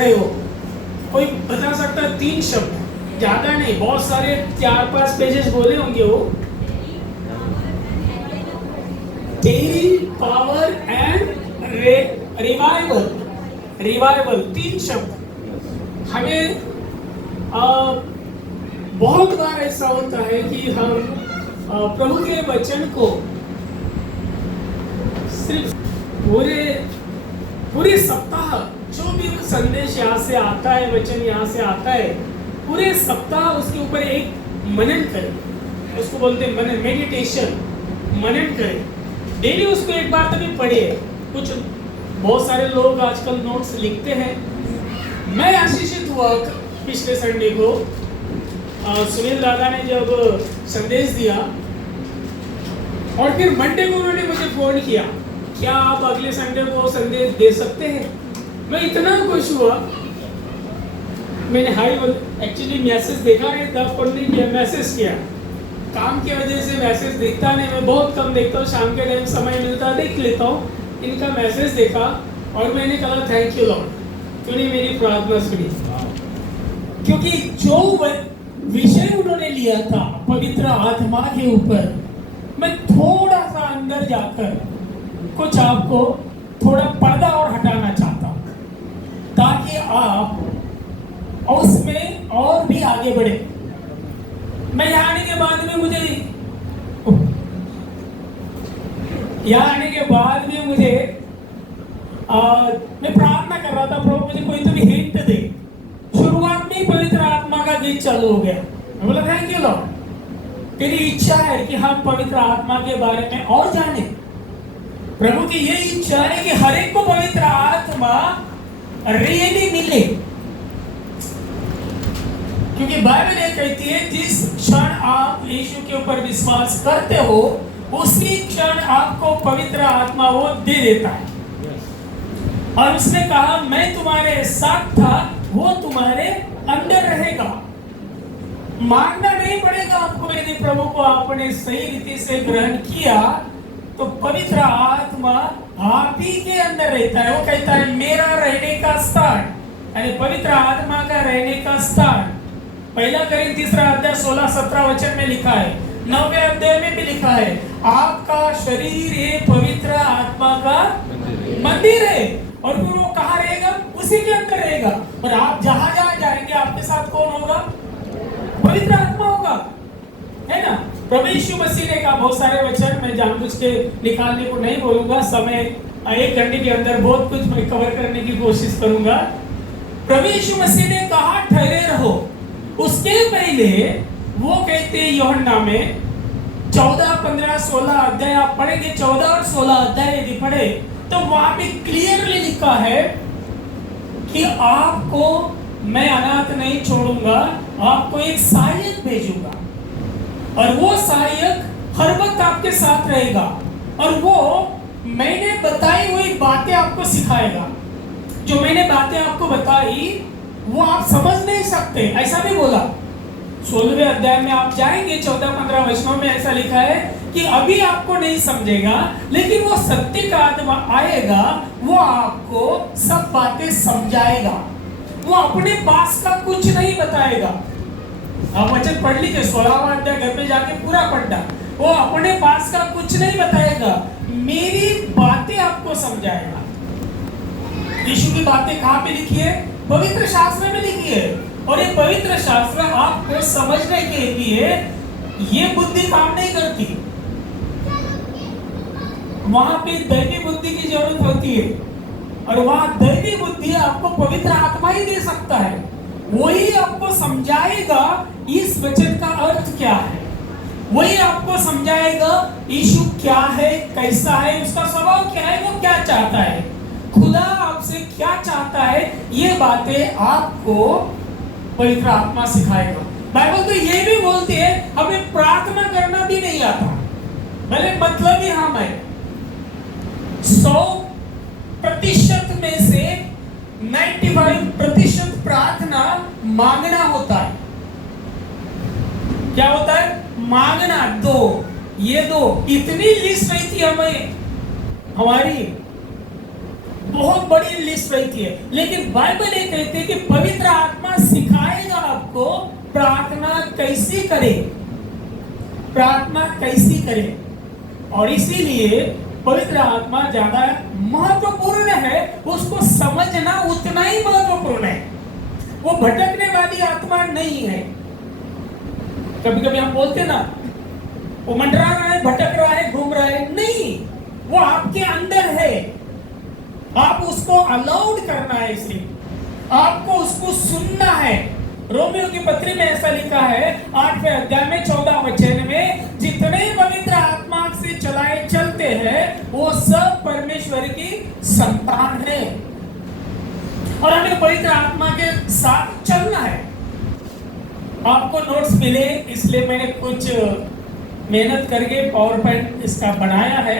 है वो। कोई बता सकता है 3 शब्द, ज्यादा नहीं, बहुत सारे 4-5 पेजेस बोले होंगे वो। Daily power and revival. Revival 3 शब्द। हमें बहुत बार ऐसा होता है कि हम प्रभु के वचन को सिर्फ पूरे सप्ताह जो भी संदेश यहाँ से आता है, वचन यहाँ से आता है, पूरे सप्ताह उसके ऊपर एक मनन करें। उसको बोलते हैं मनन, मेडिटेशन, मनन करें। डेली उसको एक बार तभी पढ़े। कुछ बहुत सारे लोग आजकल नोट्स लिखते हैं। मैं आशीषित हुआ पिछले संडे को, सुनील दादा ने जब संदेश दिया और फिर मंडे को उन्होंने मुझे फोन किया, क्या आप अगले संडे को संदेश दे सकते हैं? मैं इतना खुश हुआ। मैंने हाई एक्चुअली मैसेज देखा नहीं था, फोन नहीं किया, मैसेज किया। काम की वजह से मैसेज दिखता नहीं, मैं बहुत कम देखता हूँ, शाम के टाइम समय मिलता देख लेता हूँ। इनका मैसेज देखा और मैंने कहा थैंक यू लॉर्ड, तूने मेरी प्रार्थना सुनी। क्योंकि जो विषय उन्होंने लिया था पवित्र आत्मा के ऊपर, मैं थोड़ा सा अंदर जाकर कुछ आपको थोड़ा पर्दा और हटाना चाहता हूँ, ताकि आप उसमें और भी आगे बढ़े। मैं यहाँ आने के बाद में मुझे मैं प्रार्थना कर रहा था, प्रभु मुझे कोई तो भी हिंट दे। शुरुआत में ही पवित्र आत्मा का गीत चालू हो गया। मैं बोला थैंक यू लॉर्ड, तेरी इच्छा है कि हम पवित्र आत्मा के बारे में और जाने। प्रभु की ये इच्छा है कि हर एक को पवित्र आत्मा रियली मिले, क्योंकि बाइबल ये कहती है जिस क्षण आप यीशु के ऊपर विश्वास करते हो उसी क्षण आपको पवित्र आत्मा वो दे देता है। और उसने कहा मैं तुम्हारे साथ था, वो तुम्हारे अंदर रहेगा। मांगना नहीं पड़ेगा आपको। यदि प्रभु को आपने सही रीति से ग्रहण किया तो पवित्र आत्मा आप ही के अंदर रहता है। वो कहता है मेरा रहने का स्थान, यानी पवित्र आत्मा का रहने का स्थान 1 कोरिन्थियों 3 16-17 वचन में लिखा है। 9वें अध्याय में भी लिखा है आपका शरीर ये पवित्र आत्मा का मंदिर है। और फिर वो कहाँ रहेगा? उसी के अंदर रहेगा। और आप जहां जहां जाएंगे आपके साथ कौन होगा? पवित्र आत्मा होगा, है ना। प्रभु यीशु मसीह ने कहा, बहुत सारे वचन मैं जानबूझ के निकालने को नहीं बोलूंगा, समय 1 घंटे के अंदर बहुत कुछ मैं कवर करने की कोशिश करूंगा। प्रभु यीशु मसीह ने कहा ठहरे रहो। उसके पहले वो कहते हैं यूहन्ना में 14, 15, 16 अध्याय आप पढ़ेंगे, 14 और 16 अध्याय यदि पढ़े तो वहां पे क्लियरली लिखा है कि आपको मैं अनाथ नहीं छोड़ूंगा, आपको एक सहायक भेजूंगा और वो सहायक हर वक्त आपके साथ रहेगा और वो मैंने बताई हुई बातें आपको सिखाएगा। जो मैंने बातें आपको बताई वो आप समझ नहीं सकते, ऐसा भी बोला। 16वें अध्याय में आप जाएंगे 14-15 वचनों में ऐसा लिखा है कि अभी आपको नहीं समझेगा, लेकिन वो सत्य का आत्मा आएगा, वो आपको सब बातें समझाएगा। वो अपने पास का कुछ नहीं बताएगा। आप वचन पढ़ लीजिए, 16वां अध्याय घर पे जाके पूरा पढ़ना। वो अपने पास का कुछ नहीं बताएगा, मेरी बातें आपको समझाएगा। यीशु की बातें कहाँ पे लिखी है? पवित्र शास्त्र में लिखी है। और ये पवित्र शास्त्र आपको समझने के लिए ये बुद्धि काम नहीं करती। वहां पे दैवी बुद्धि की जरूरत होती है और वहां दैवी बुद्धि आपको पवित्र आत्मा ही दे सकता है। वही आपको समझाएगा इस वचन का अर्थ क्या है, वही आपको समझाएगा यीशु क्या है, कैसा है, उसका स्वभाव क्या है, वो क्या चाहता है, खुदा आपसे क्या चाहता है। ये बातें आपको पवित्र आत्मा सिखाएगा। बाइबल तो ये भी बोलती है हमें प्रार्थना करना भी नहीं आता, भले मतलब ही हम है 100% में से 95% प्रार्थना मांगना होता है। क्या होता है? मांगना। दो, ये दो, इतनी लिस्ट नहीं थी हमें हमारी। बहुत बड़ी लिस्ट रहती है, लेकिन बाइबल ये कहती है कि पवित्र आत्मा सिखाएगा आपको प्रार्थना कैसी करे, प्रार्थना कैसी करे। और इसीलिए पवित्र आत्मा ज्यादा महत्वपूर्ण है, उसको समझना उतना ही महत्वपूर्ण है। वो भटकने वाली आत्मा नहीं है। कभी कभी हम बोलते ना, वो मंडरा रहा है, भटक रहा है, घूम रहा है, नहीं, वो आपके अंदर है। आप उसको अलाउड करना है, सिर्फ आपको उसको सुनना है। रोमियो की पत्री में ऐसा लिखा है 8वें अध्याय में 14 वचन में, जितने पवित्र आत्मा से चलाए चलते हैं वो सब परमेश्वर की संतान है। और हमें पवित्र आत्मा के साथ चलना है। आपको नोट्स मिले इसलिए मैंने कुछ मेहनत करके पावर पॉइंट इसका बनाया है।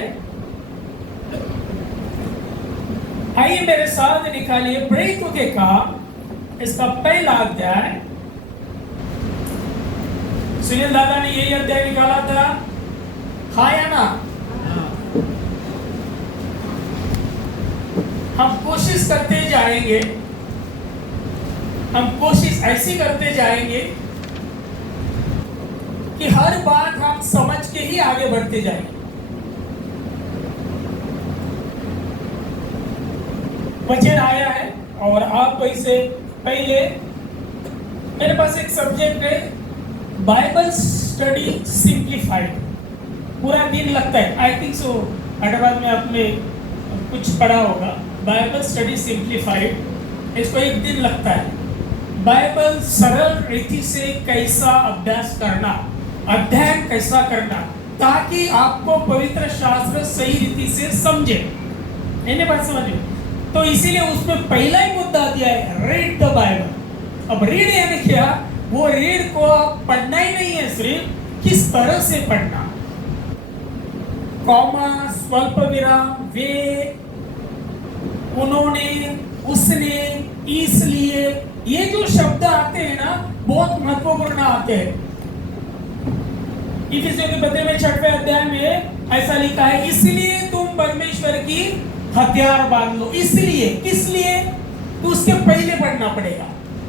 आइए मेरे साथ निकालिए प्रेरितों के काम इसका पहला अध्याय। सुनील दादा ने यही अध्याय निकाला था, हाँ या ना? हम कोशिश करते जाएंगे, हम कोशिश ऐसी करते जाएंगे कि हर बात हम समझ के ही आगे बढ़ते जाएंगे। वचन आया है और आप इसे पहले, मेरे पास एक सब्जेक्ट है बाइबल स्टडी सिंप्लीफाइड। पूरा दिन लगता है, आई थिंक सो हैदराबाद में आपने कुछ पढ़ा होगा, बाइबल स्टडी सिंप्लीफाइड। इसको एक दिन लगता है। बाइबल सरल रीति से कैसा अभ्यास करना, अध्ययन कैसा करना, ताकि आपको पवित्र शास्त्र सही रीति से समझे। इन्हें बात समझो। तो इसीलिए उसमें पहला ही मुद्दा दिया है, रीड द बाइबल। अब रीड यानी क्या? वो रीड को पढ़ना ही नहीं है, सिर्फ किस तरह से पढ़ना, कॉमा, स्वल्प विराम, वे, उन्होंने, उसने, इसलिए, ये जो शब्द आते हैं ना बहुत महत्वपूर्ण आते हैं। इफिसियों के पत्र में 6वें अध्याय में ऐसा लिखा है, इसलिए तुम परमेश्वर की हथियार बांध लो। इसलिए, किस लिए? तो उसके पहले पढ़ना पड़ेगा।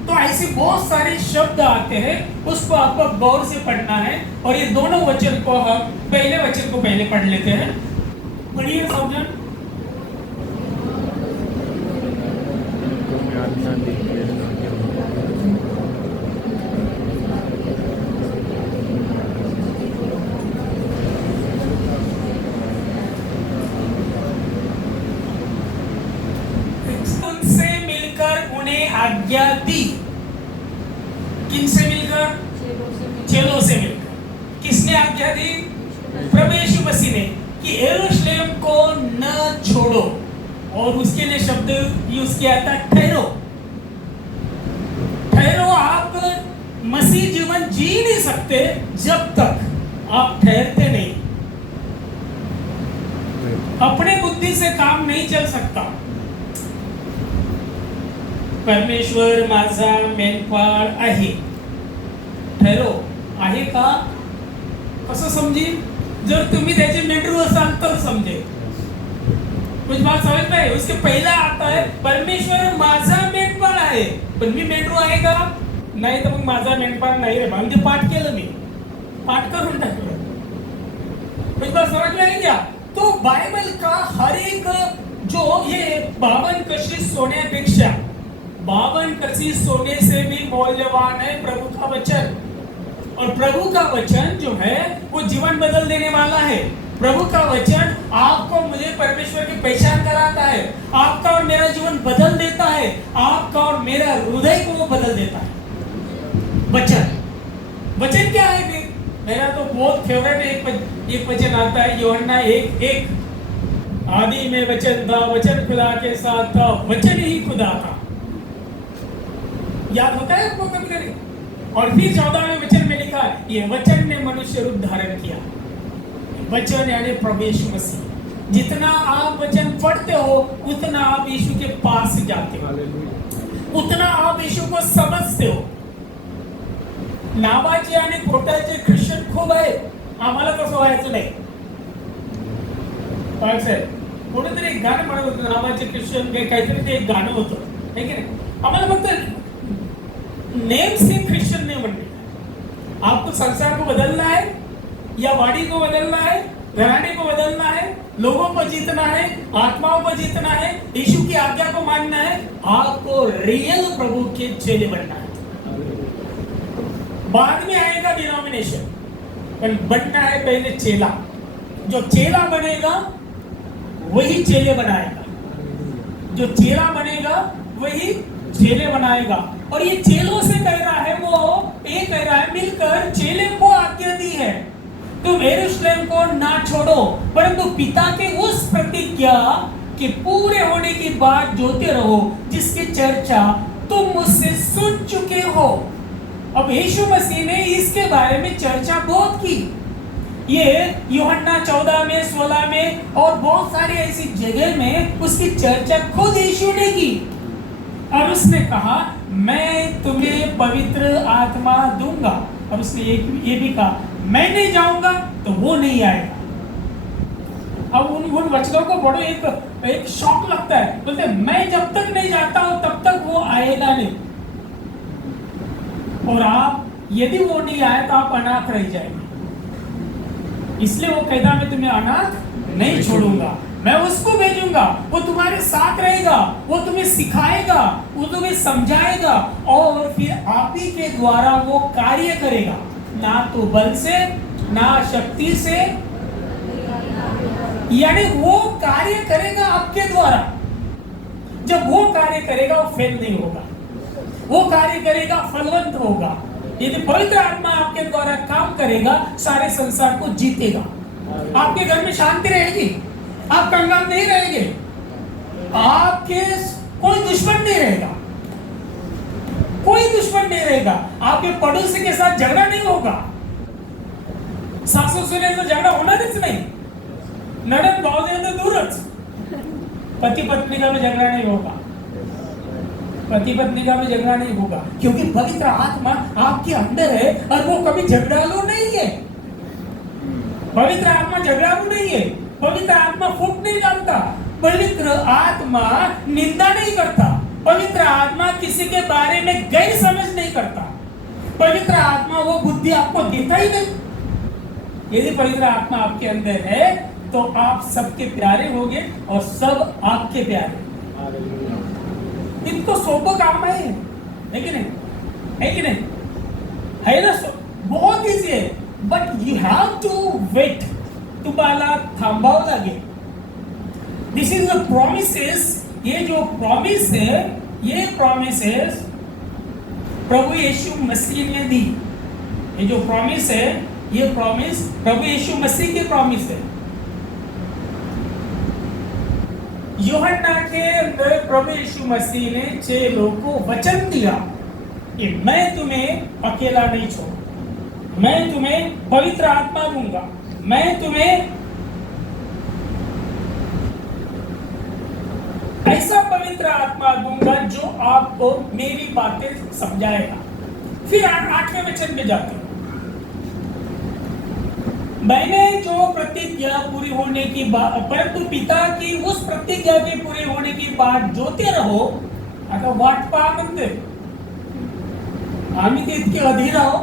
तो ऐसे बहुत सारे शब्द आते हैं, उसको आपको गौर से पढ़ना है। और ये दोनों वचन को हम पहले वचन को पहले पढ़ लेते हैं। पढ़िए समझन। आज्ञा दी। किनसे मिलकर? चेलों से मिलकर। किसने आज्ञा दी? प्रभु यीशु मसीह ने, कि यरूशलेम को न छोड़ो। और उसके लिए शब्द यूज किया था ठहरो। ठहरो। आप मसीह जीवन जी नहीं सकते जब तक आप ठहरते नहीं। अपने बुद्धि से काम नहीं चल सकता। परमेश्वर माझा मेंढपाळ आहे। ठहरो आहे का? कसं समजी? जर तुम्ही त्याचे मेंढरू असाल तर समजे। कुछ बात समझ में? उसके पहला आता है परमेश्वर माझा मेंढपाळ आहे, पण मी मेंढरू आहे का? नाही, तर मग माझा मेंढपाळ नाही रे, म्हणजे पाठ केलं, मी पाठ करून टाकलं। कुछ बात समझ में आई क्या? तो बाइबल का हर एक जो ये 52 कशी सोन्यापेक्षा, 52 कसी सोने से भी मौल्यवान है प्रभु का वचन। और प्रभु का वचन जो है वो जीवन बदल देने वाला है। प्रभु का वचन आपको मुझे परमेश्वर की पहचान कराता है। आपका और मेरा जीवन बदल देता है। आपका और मेरा हृदय को वो बदल देता है। वचन, वचन क्या है फिर? मेरा तो बहुत फेवरेट एक वचन आता है यूहन्ना 1:1, आदि में वचन था, वचन खुदा के साथ था, वचन ही खुदा था। याद होता है आपको कभी कभी? और फिर 14वें वचन में लिखा है, ये वचन ने मनुष्य रूप धारण किया। वचन यानी प्रभु यीशु मसीह। जितना आप वचन पढ़ते हो उतना आप यीशु के पास जाते हो, उतना आप यीशु को समझते हो। नावाचे आणि खोटाचे ख्रिश्चन खूप आहे, आम्हाला कसं व्हायचं नाही। कोणीतरी एक गाणं म्हणत होतं, रामाचे ख्रिश्चन काहीतरी ते एक गाणं होतं, है की नाही? आम्हाला फक्त नेम से ख्रिश्चन नहीं बनने का, आपको संसार को बदलना है, या वाणी को बदलना है, घराने को बदलना है, लोगों को जीतना है, आत्माओं को जीतना है, यीशु की आज्ञा को मानना है, आपको रियल प्रभु के चेले बनना है। बाद में आएगा डिनोमिनेशन, पर बनना है पहले चेला। जो चेला बनेगा वही चेले बनाएगा, जो चेला बनेगा वही चेले बनाएगा। और ये चेलों से कह रहा है, वो ये कह रहा है, मिलकर चेले को आज्ञा दी है, तुम यरूशलेम को ना छोड़ो, परंतु पिता के उस प्रतिज्ञा के पूरे होने की बात जोते रहो, जिसकी चर्चा तुम मुझसे सुन चुके हो। अब यीशु मसीह ने इसके बारे में चर्चा बहुत की। ये यूहन्ना 14 में, 16 में और बहुत सारी ऐसी जगह में उसकी चर्चा खुद यीशु ने की। और उसने कहा, मैं तुम्हें पवित्र आत्मा दूंगा। और उसने ये भी कहा, मैं नहीं जाऊंगा तो वो नहीं आएगा। अब उन वचनों को बड़ो एक शौक लगता है, बोलते मैं जब तक नहीं जाता हूं तब तक वो आएगा नहीं। और आप यदि वो नहीं आए तो आप अनाथ रह जाएंगे। इसलिए वो कहता, मैं तुम्हें अनाथ नहीं छोड़ूंगा, मैं उसको भेजूंगा, वो तुम्हारे साथ रहेगा, वो तुम्हें सिखाएगा, वो तुम्हें समझाएगा, और फिर आप ही के द्वारा वो कार्य करेगा, ना तो बल से ना शक्ति से, यानी वो कार्य करेगा आपके द्वारा। जब वो कार्य करेगा वो फेल नहीं होगा, वो कार्य करेगा फलवंत होगा। यदि पवित्र आत्मा आपके द्वारा काम करेगा, सारे संसार को जीतेगा। आपके घर में शांति रहेगी, आप कंगाल नहीं रहेंगे, आपके कोई दुश्मन नहीं रहेगा, कोई दुश्मन नहीं रहेगा, आपके पड़ोसी के साथ झगड़ा नहीं होगा, सासू सुने तो झगड़ा होणारच नाही, नणंद भावजे तो दूरच, पति पत्नी का भी झगड़ा नहीं होगा, पति पत्नी का भी झगड़ा नहीं होगा, क्योंकि पवित्र आत्मा आपके अंदर है और वो कभी झगड़ालू नहीं है। पवित्र आत्मा झगड़ालू नहीं है, पवित्र आत्मा फूट नहीं डालता, पवित्र आत्मा निंदा नहीं करता, पवित्र आत्मा किसी के बारे में गैर समझ नहीं करता, पवित्र आत्मा वो बुद्धि आपको देता ही नहीं। यदि पवित्र आत्मा आपके अंदर है तो आप सबके प्यारे होंगे और सब आपके प्यारे। इनको सोपं काम है कि नहीं? है कि नहीं? है ना? बहुत इजी है, but you have to wait. तुम्हाला थांबावं लागेल। This is the promises. ये जो प्रॉमिस है, ये प्रॉमिसेस प्रभु यीशु मसीह ने दी। ये जो प्रॉमिस है, ये प्रॉमिस प्रभु यीशु मसीह की प्रॉमिस है। यूहन्ना के अंदर प्रभु यीशु मसीह ने 6 लोगों को वचन दिया कि मैं तुम्हें अकेला नहीं छोड़ूंगा, मैं तुम्हें पवित्र आत्मा दूंगा, मैं तुम्हें ऐसा पवित्र आत्मा दूंगा जो आपको मेरी बातें समझाएगा। फिर 8वें वचन पे जाते हैं, मैंने जो प्रतिज्ञा पूरी होने की बात, परंतु पिता की उस प्रतिज्ञा के पूरी होने की बात जोते रहो। आता वाट पहा म्हणते, आम्ही ते इतके अधीर आहो,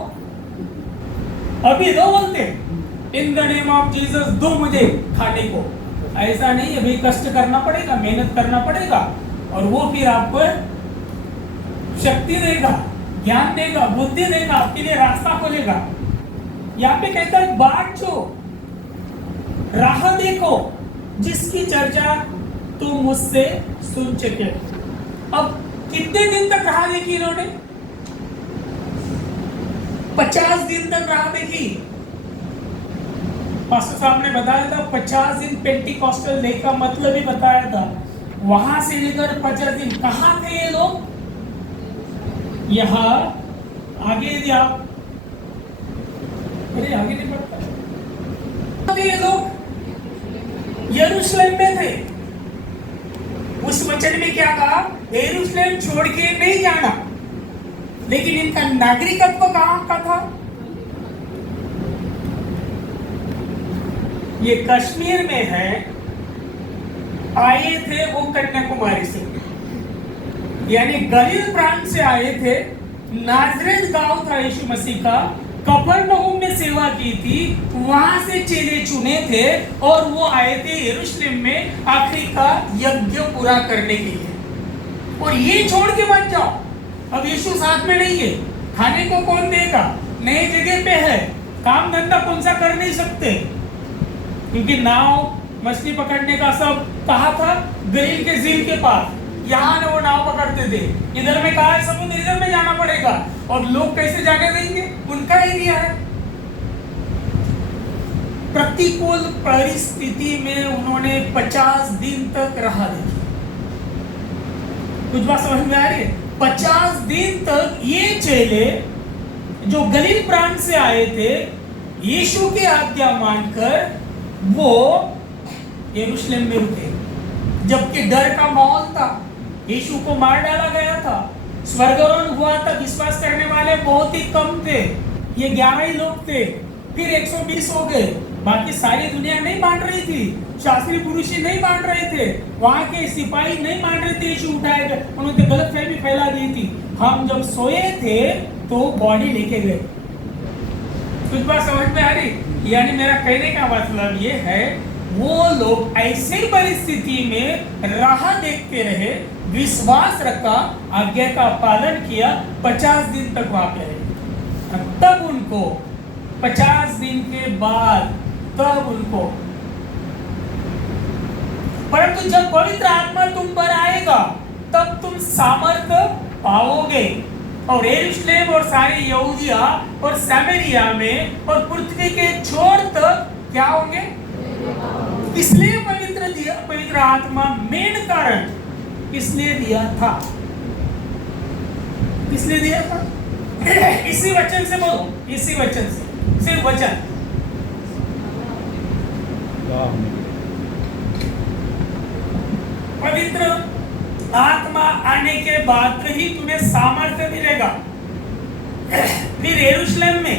अभी दो बोलते, in the name of Jesus दो मुझे खाने को। ऐसा नहीं है, भाई कष्ट करना पड़ेगा, मेहनत करना पड़ेगा, और वो फिर आपको शक्ति देगा, ज्ञान देगा, बुद्धि देगा, आपके लिए रास्ता खोलेगा। यहाँ पे कहता है बाट जो राह देखो जिसकी चर्चा तुम मुझसे सुन चुके। अब कितने दिन तक राह देखी इन्होंने? 50 दिन तक राह देखी। पास्टर साहब ने बताया था 50 दिन पेंटिकॉस्टल डे का मतलब ही बताया था। वहां से लेकर 50 दिन कहां थे ये लोग? यहां आगे यदि आप आगे नहीं बढ़ता, ये लोग यरूशलेम में थे। उस वचन में क्या कहा? यरूशलेम छोड़ के नहीं जाना, लेकिन इनका नागरिकत्व कहां का था? ये कश्मीर में है, आए थे वो कन्याकुमारी से, यानी गलील प्रांत से आए थे। नाजरेत गांव था यीशु मसीह का, कफरनहूम में सेवा की थी, वहां से चेले चुने थे और वो आए थे यरूशलेम में आखिरी का यज्ञ पूरा करने के लिए। और ये छोड़ के मत जाओ, अब यीशु साथ में नहीं है, खाने को कौन देगा, नए जगह पे है, काम धंधा कौन सा कर नहीं सकते, क्योंकि नाव मछली पकड़ने का सब कहा था गलील के झील के पास, यहाँ वो नाव पकड़ते थे। इधर में कहा है समुद्र, इधर में जाना पड़ेगा, और लोग कैसे जाने देंगे, उनका एरिया है। प्रतिकूल परिस्थिति में उन्होंने 50 दिन तक रहा। देखिए कुछ बात समझ में आ रही है? 50 दिन तक ये चेले जो गलील प्रांत से आए थे, यीशु की आज्ञा मानकर वो यरूशलेम में रुके, जबकि डर का माहौल था, यीशु को मार डाला गया था, स्वर्गारोहण हुआ था, विश्वास करने वाले बहुत ही कम थे, ये 11 ही लोग थे, फिर 120 हो गए, बाकी सारी दुनिया नहीं मान रही थी, शास्त्री पुरुष ही नहीं मान रहे थे, वहां के सिपाही नहीं मान रहे थे यीशु उठाए गए, उन्होंने गलतफहमी फैला दी थी। हम जब सोए थे तो बॉडी लेके गए। कुछ बात समझ में आ रही? यानी मेरा कहने का मतलब ये है, वो लोग ऐसी परिस्थिति में राह देखते रहे, विश्वास रखा, आज्ञा का पालन किया, 50 दिन तक वहां पे रहे। तब उनको 50 दिन के बाद तब उनको, परंतु जब पवित्र आत्मा तुम पर आएगा तब तुम सामर्थ्य पाओगे, और यरूशलेम और सारी यहूदिया और सामरिया में और पृथ्वी के छोर तक क्या होंगे। इसलिए पवित्र आत्मा मेन कारण इसलिए दिया था, इसलिए दिया था। इसी वचन से बोलो, इसी वचन से, सिर्फ वचन। पवित्र आत्मा आने के बाद ही तुम्हें सामर्थ्य मिलेगा। फिर यरूशलेम में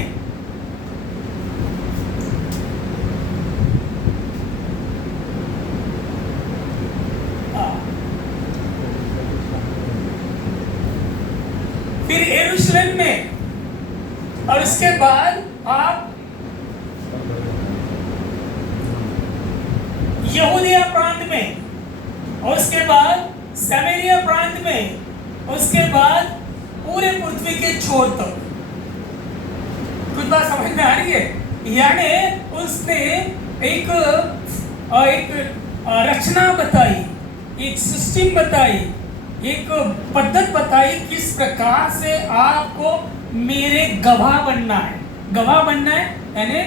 और उसके बाद आप यहूदिया प्रांत में, और उसके बाद सामरिया प्रांत में, उसके बाद पूरे पृथ्वी के छोर तक। कुछ बात समझ में आ रही है? यानी उसने एक रचना बताई, एक सिस्टम बताई, एक पद्धत बताई, किस प्रकार से आपको मेरे गवाह बनना है। गवाह बनना है यानी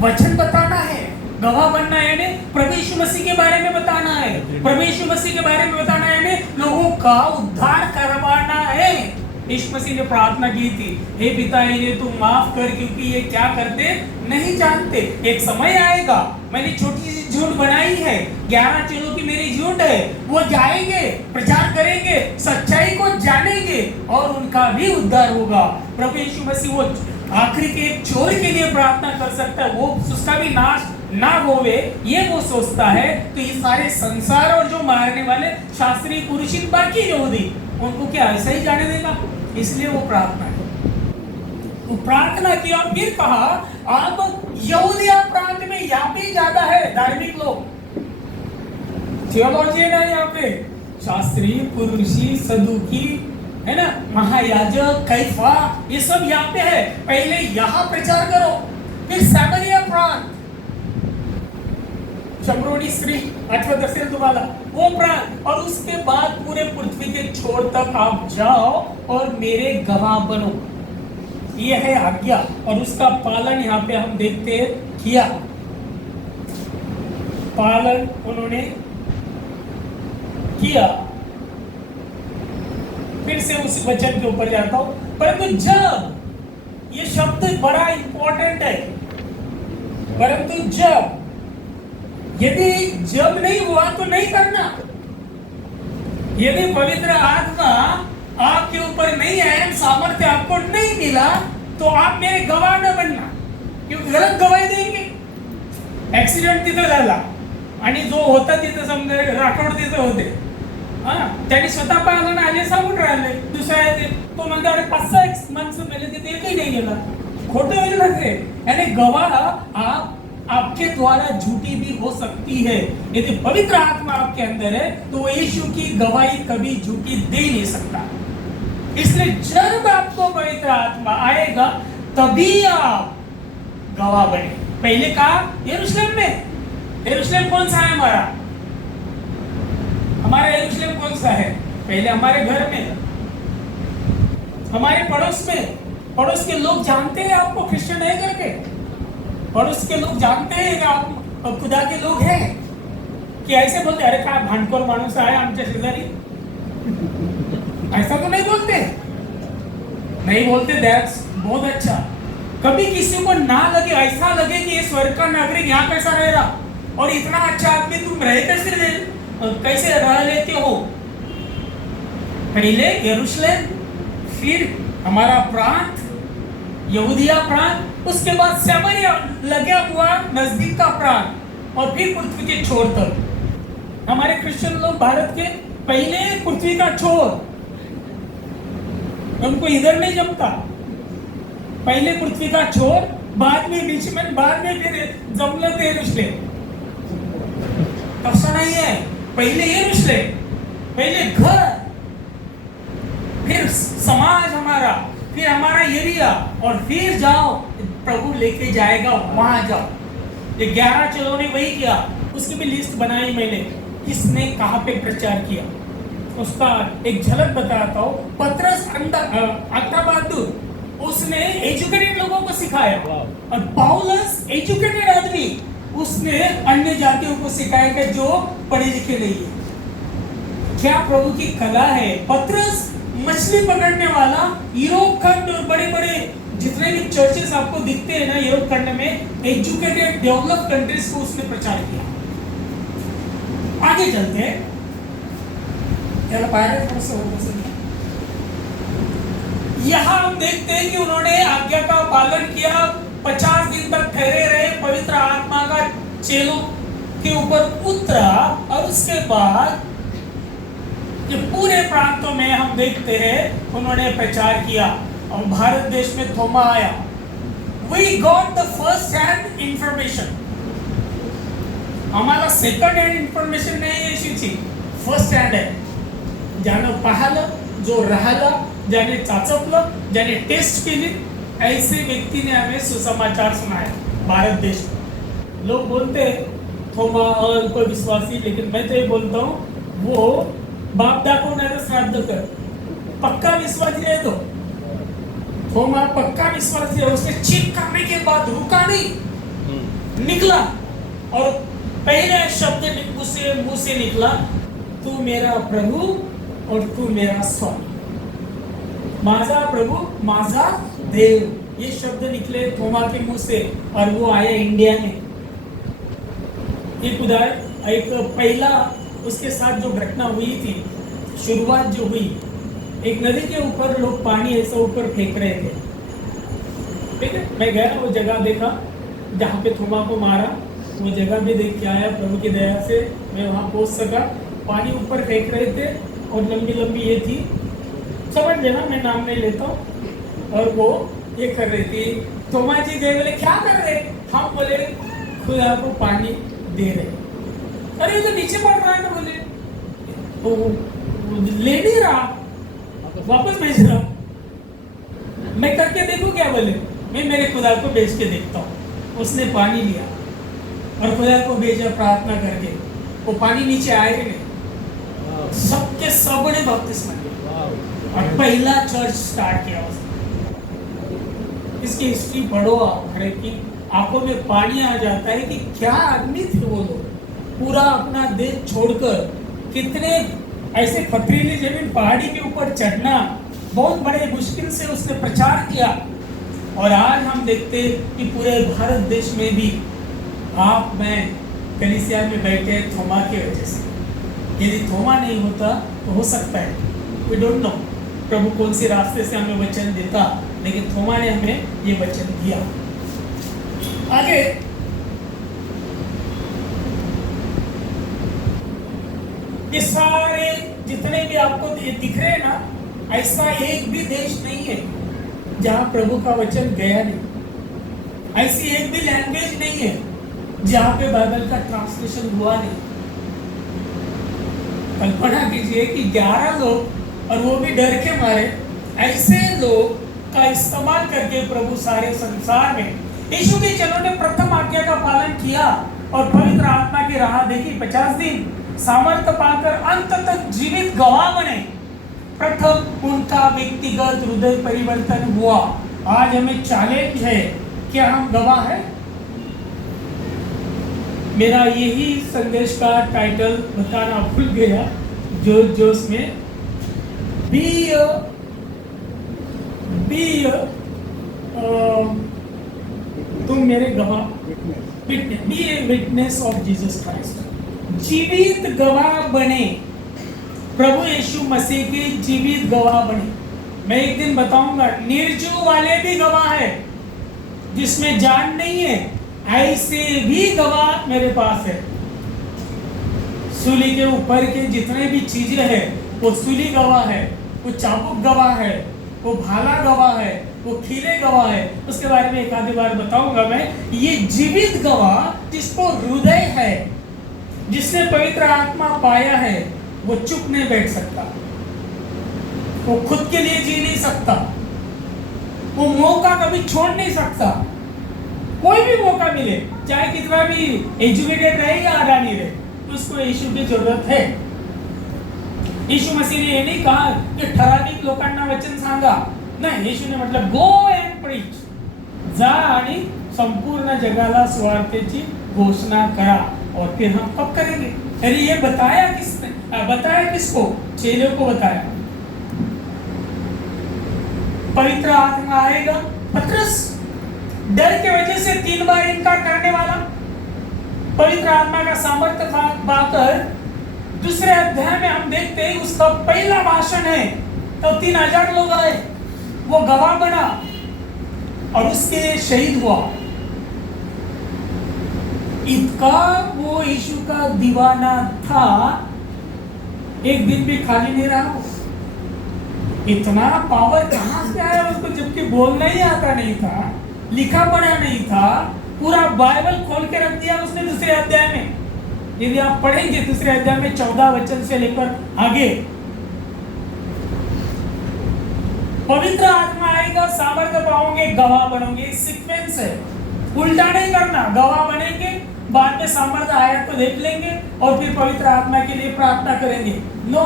वचन बताना है, गवाह बनना है यानी प्रभु यीशु मसीह के बारे में बताना है, प्रभु यीशु मसीह के बारे में बताना है यानी लोगों का उद्धार करवाना है। यीशु मसीह ने प्रार्थना की थी, हे पिता इन्हें तू माफ कर, क्योंकि ये क्या करते नहीं जानते। एक समय आएगा, मैंने छोटी सी झूठ बनाई है, 11 चेलों की मेरी झूठ है, वो जाएंगे, प्रचार करेंगे, सच्चाई को जानेंगे और उनका भी उद्धार होगा। प्रभु यीशु मसीह वो आखिरी के एक चोर के लिए प्रार्थना कर सकता है, वो उसका भी नाश ना होवे, ये वो सोचता है। तो ये सारे संसार और जो मारने वाले शास्त्री पुरुष बाकी यहूदी, उनको क्या ऐसा ही जाने देगा? इसलिए वो प्रार्थना की, वो प्रार्थना की और फिर कहा अब यहूदिया प्रांत में यहाँ पे ज्यादा है धार्मिक लोग, थियोलॉजियन है यहाँ पे, शास्त्री पुरुषी सदुकी है ना, महायाजक कैफा, ये सब यहाँ पे है। पहले यहाँ प्रचार करो, फिर सामरिया प्रांत, शमरोनी स्त्री 8वें दर्शन तुम्हारा वो प्रांत, और उसके बाद पूरे पृथ्वी के छोर तक आप जाओ और मेरे गवाह बनो। यह है आज्ञा, और उसका पालन यहाँ पे हम देखते हैं किया, पालन उन्होंने किया। फिर से उस वचन के ऊपर जाता हूं, परंतु जब, ये शब्द बड़ा इंपॉर्टेंट है, परंतु जब, यदि जब नहीं हुआ तो नहीं करना। यदि पवित्र आत्मा आपके ऊपर नहीं है, सामर्थ्य आपको नहीं मिला, तो आप मेरे गवाह न बनना, क्योंकि गलत गवाही देंगे। एक्सीडेंट तिथं झाला आणि जो होता तिथं समजा राठोड तिथं होते, त्यांनी स्वतः पाहिलं ना आले सांगून राहिले. दुसरा आहे तो म्हणतो अरे 5-6 माणसं मेले तिथे एकही नाही गेला. खोटे होईल ना ते. यानी गवाह आप आपके द्वारा झूठी भी हो सकती है. यदि पवित्र आत्मा आपके अंदर है तो यीशु की गवाही कभी झूठी दे नहीं सकता. इसलिए जब आपको पवित्र आत्मा आएगा तभी आप गवाह बने. पहले कहा यरूशलेम में. यरूशलेम कौन सा है हमारा यरूशलेम कौन सा है? पहले हमारे घर में, हमारे पड़ोस में. पड़ोस के लोग जानते हैं आपको क्रिश्चियन है करके. पड़ोस के लोग जानते हैं कि आप खुदा के लोग हैं. कि ऐसे बोलते अरे काय भांडखोर माणूस आहे आमच्या शेजारी, ऐसा तो नहीं बोलते. नहीं बोलते. दैट्स बहुत अच्छा. कभी किसी को ना लगे, ऐसा लगे कि ये स्वर्ग का नागरिक यहाँ कैसा रह रहा और इतना अच्छा आदमी तुम कैसे रह लेते हो. पहले यरूशलेम, फिर हमारा प्रांत यहूदिया प्रांत, उसके बाद सामरिया लगा हुआ नजदीक का प्रांत, और फिर पृथ्वी के छोर तक. हमारे क्रिश्चियन लोग भारत के पहले पृथ्वी का छोर, उनको इधर नहीं जमता. पहले पृथ्वी का छोर, बाद में बीच में, बाद में फिर जमलं ते यरूशलेम. तसा नहीं है. पहले यरूशलेम, पहले घर, फिर समाज हमारा, फिर हमारा एरिया, और फिर जाओ प्रभु लेके जाएगा वहां जाओ. ये 11 चलो ने वही किया. उसकी भी लिस्ट बनाई मैंने, किसने कहाँ पे प्रचार किया उसका एक झलक बताता हूँ. पतरस अक्ताबादुर, उसने एजुकेटेड लोगों को सिखाया, और पौलुस एजुकेटेड आदमी, उसने अन्य जातियों को सिखाया कि जो पढ़े लिखे नहीं है. क्या प्रभु की कला है. पतरस मछली पकड़ने वाला, यूरोप खंड और बड़े बड़े जितने भी चर्चेस आपको दिखते हैं ना यूरोप खंड में, एजुकेटेड डेवलप कंट्रीज को उसने प्रचार किया. आगे चलते हैं. यहाँ हम देखते हैं कि उन्होंने आज्ञा का पालन किया, 50 दिन तक ठहरे रहे, पवित्र आत्मा का चेलों के ऊपर उतरा, और उसके बाद ये पूरे प्रांतों में हम देखते हैं उन्होंने प्रचार किया. और भारत देश में थोमा आया. We got the first hand information. हमारा सेकंड हैंड इंफॉर्मेशन नहीं है यीशूची, फर्स्ट हँड आहे. ज्यानं पाहिलं, जो राहिलं, ज्याने चाचपलं, ज्याने टेस्ट केली, ऐसे व्यक्ति ने हमें सुसमाचार सुनाया भारत देश में. लोग बोलते हैं थोमा अल्प विश्वासी, लेकिन मैं तो ये बोलता हूँ वो बाप दाखवणारा श्राद्ध कर. पक्का विश्वासी है तो थोमा पक्का विश्वासी है. उसने चीख करने के बाद रुका नहीं, निकला, और पहले शब्द मुंह से निकला, तू मेरा प्रभु और तू मेरा स्वामी. माझा प्रभु, माझा देव, ये शब्द निकले थोमा के मुंह से, और वो आया इंडिया में. एक उदाहरण, एक पहला उसके साथ जो घटना हुई थी, शुरुआत जो हुई, एक नदी के ऊपर लोग पानी ऐसा ऊपर फेंक रहे थे. ठीक है, मैं गया, वो जगह देखा जहाँ पे थोमा को मारा, वो जगह भी देख के आया. प्रभु की दया से मैं वहाँ पहुँच सका. पानी ऊपर फेंक रहे थे, और लंबी लंबी ये थी, समझ लेना, मैं नाम नहीं लेता हूँ. और वो ये कर रही थी. थोमा जी गए, बोले क्या कर रहे? हम बोले खुदा को पानी दे रहे. अरे तो नीचे पड़ रहा है ना. बोले वो ले नहीं रहा, वापस भेज रहा. मैं करके देखूं क्या? बोले मैं मेरे खुदा को भेज के देखता हूँ. उसने पानी लिया और खुदा को भेजा प्रार्थना करके. वो पानी नीचे आए नहीं, सबके सब ने बपतिस्मा लिया और पहला चर्च स्टार्ट किया उसने. इसकी हिस्ट्री पढ़ो आप, खड़े की आंखों में पानी आ जाता है कि क्या आदमी थे वो लोग. पूरा अपना देश छोड़कर, कितने ऐसे पथरीली जमीन, पहाड़ी के ऊपर चढ़ना, बहुत बड़े मुश्किल से उसने प्रचार किया. और आज हम देखते कि पूरे भारत देश में भी आप मैं कलीसिया में बैठे थोमा की वजह से. यदि थोमा नहीं होता तो हो सकता है, वी डोंट नो प्रभु कौन से रास्ते से हमें वचन देता, लेकिन थोमा ने हमें ये वचन दिया. आगे ये सारे जितने भी आपको दिख रहे हैं ना, ऐसा एक भी देश नहीं है जहां प्रभु का वचन गया नहीं। ऐसी एक भी लैंग्वेज नहीं है जहां पे बाइबल का ट्रांसलेशन हुआ नहीं। कल्पना कीजिए कि 11 लोग, और वो भी डर के मारे, ऐसे लोग का इस्तेमाल करके प्रभु सारे संसार में यीशु के चेलों ने प्रथम आज्ञा का पालन किया और पवित्र आत्मा की राह देखी। 50 दिन सामर्थ्य पाकर अंत तक जीवित गवाह बने। प्रथम उनका व्यक्तिगत हृदय परिवर्तन हुआ। आज हमें चैलेंज है, क्या हम गवाह हैं? मेरा यही संदेश का टाइटल बताना भूल गया जोश में, तुम मेरे गवाह, be a witness of Jesus Christ. जीवित गवाह बने, प्रभु यीशु मसीह के जीवित गवाह बने। मैं एक दिन बताऊंगा, निर्जीव वाले भी गवाह है, जिसमें जान नहीं है, ऐसे भी गवाह मेरे पास है। सूली के ऊपर के जितने भी चीजें हैं, वो सूली गवाह है, वो चाबुक गवाह है, वो भाला गवाह है, वो खीले गवाह है। उसके बारे में एक आधी बार बताऊंगा मैं। ये जीवित गवाह जिसको हृदय है, जिसने पवित्र आत्मा पाया है, वो चुप नहीं बैठ सकता, वो खुद के लिए जी नहीं सकता, वो मौका कभी छोड़ नहीं सकता। कोई भी मौका मिले, चाहे कितना भी एजुकेटेड रहे या अडानी रहे, उसको यीशु की जरूरत है। यीशु मसीह ने ये नहीं कहा कि ठराविक लोकांना वचन सांगा, नाही, येशूने म्हटलं गो अँड प्रीच, जा आणि संपूर्ण जगाला सुवार्तेची घोषणा करा। और फिर हम कब करेंगे? अरे ये बताया किसने? बताया किसको? चेलों को बताया। पवित्र आत्मा आएगा। पतरस डर के वजह से 3 बार इनकार करने वाला, पवित्र आत्मा का सामर्थ्य पाकर दूसरे अध्याय में हम देखते हैं उसका पहला भाषण है, तो 3000 लोग आए, वो गवाह बना और उसके शहीद हुआ। इतना वो यीशु का दीवाना था, एक दिन भी खाली नहीं रहा। इतना पावर कहां से आया उसको, जबकि बोलना ही आता नहीं था, लिखा पढ़ा नहीं था, पूरा बाइबल खोल के रख दिया उसने दूसरे अध्याय में। यदि आप पढ़ेंगे दूसरे अध्याय में 14 वचन से लेकर आगे, पवित्र आत्मा आएगा, सामर्थ्य पाओगे, गवाह बनोगे। सीक्वेंस है, उल्टा नहीं करना। गवाह बनेंगे, बाद में सामर्थ्य आया तो देख लेंगे और फिर पवित्र आत्मा के लिए प्रार्थना करेंगे। नो,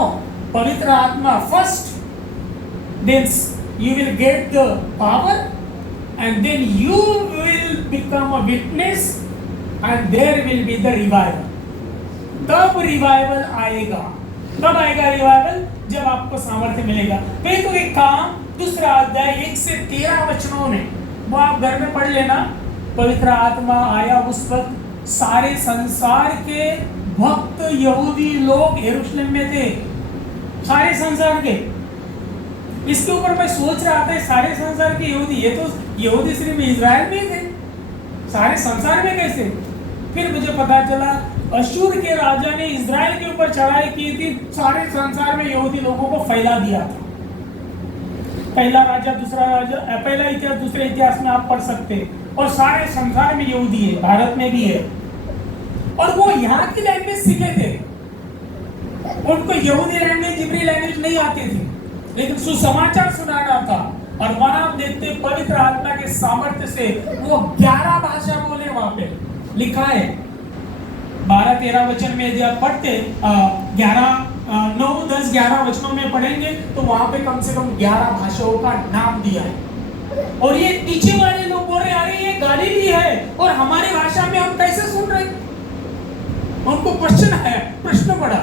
पवित्र आत्मा first, then you will get the power and then you will become a witness and there will be the revival. तब रिवाइवल आएगा। कब आएगा रिवाइवल? जब आपको सामर्थ्य मिलेगा। पेतु के काम दूसरा अध्याय 1 से 13 वचनों में, वो आप घर में पढ़ लेना। पवित्र आत्मा आया उस वक्त सारे संसार के भक्त यहूदी लोग यरूशलेम में थे, सारे संसार के। इसके ऊपर मैं सोच रहा था, सारे संसार के यहूदी, ये तो यहूदी सिर्फ इजराइल में थे, सारे संसार में कैसे? फिर मुझे पता चला अशूर के राजा ने इजराइल के ऊपर चढ़ाई की थी, सारे संसार में यहूदी लोगों को फैला दिया था। पहला राजा, दूसरा राजा, पहला इतिहास, दूसरे इतिहास में आप पढ़ सकते हैं। और सारे संसार में यहूदी है, भारत में भी है। और वो यहाँ की लैंग्वेज सीखे थे, उनको यहूदी लैंग्वेज, इब्री लैंग्वेज नहीं आती थी, लेकिन सुसमाचार सुनाना था। और वहां आप देखते पवित्र आत्मा के सामर्थ्य से वो 11 भाषा बोले। वहां पे लिखा है 12-13 वचन में यदि आप पढ़ते 9, 10, 11 वचनों में पढ़ेंगे तो वहां पे कम से कम 11 भाषाओं का नाम दिया है। और ये नीचे वाले लोग बोल रहे, अरे ये गलीली है और हमारी भाषा में हम कैसे सुन रहे? उनको क्वेश्चन है, प्रश्न पड़ा।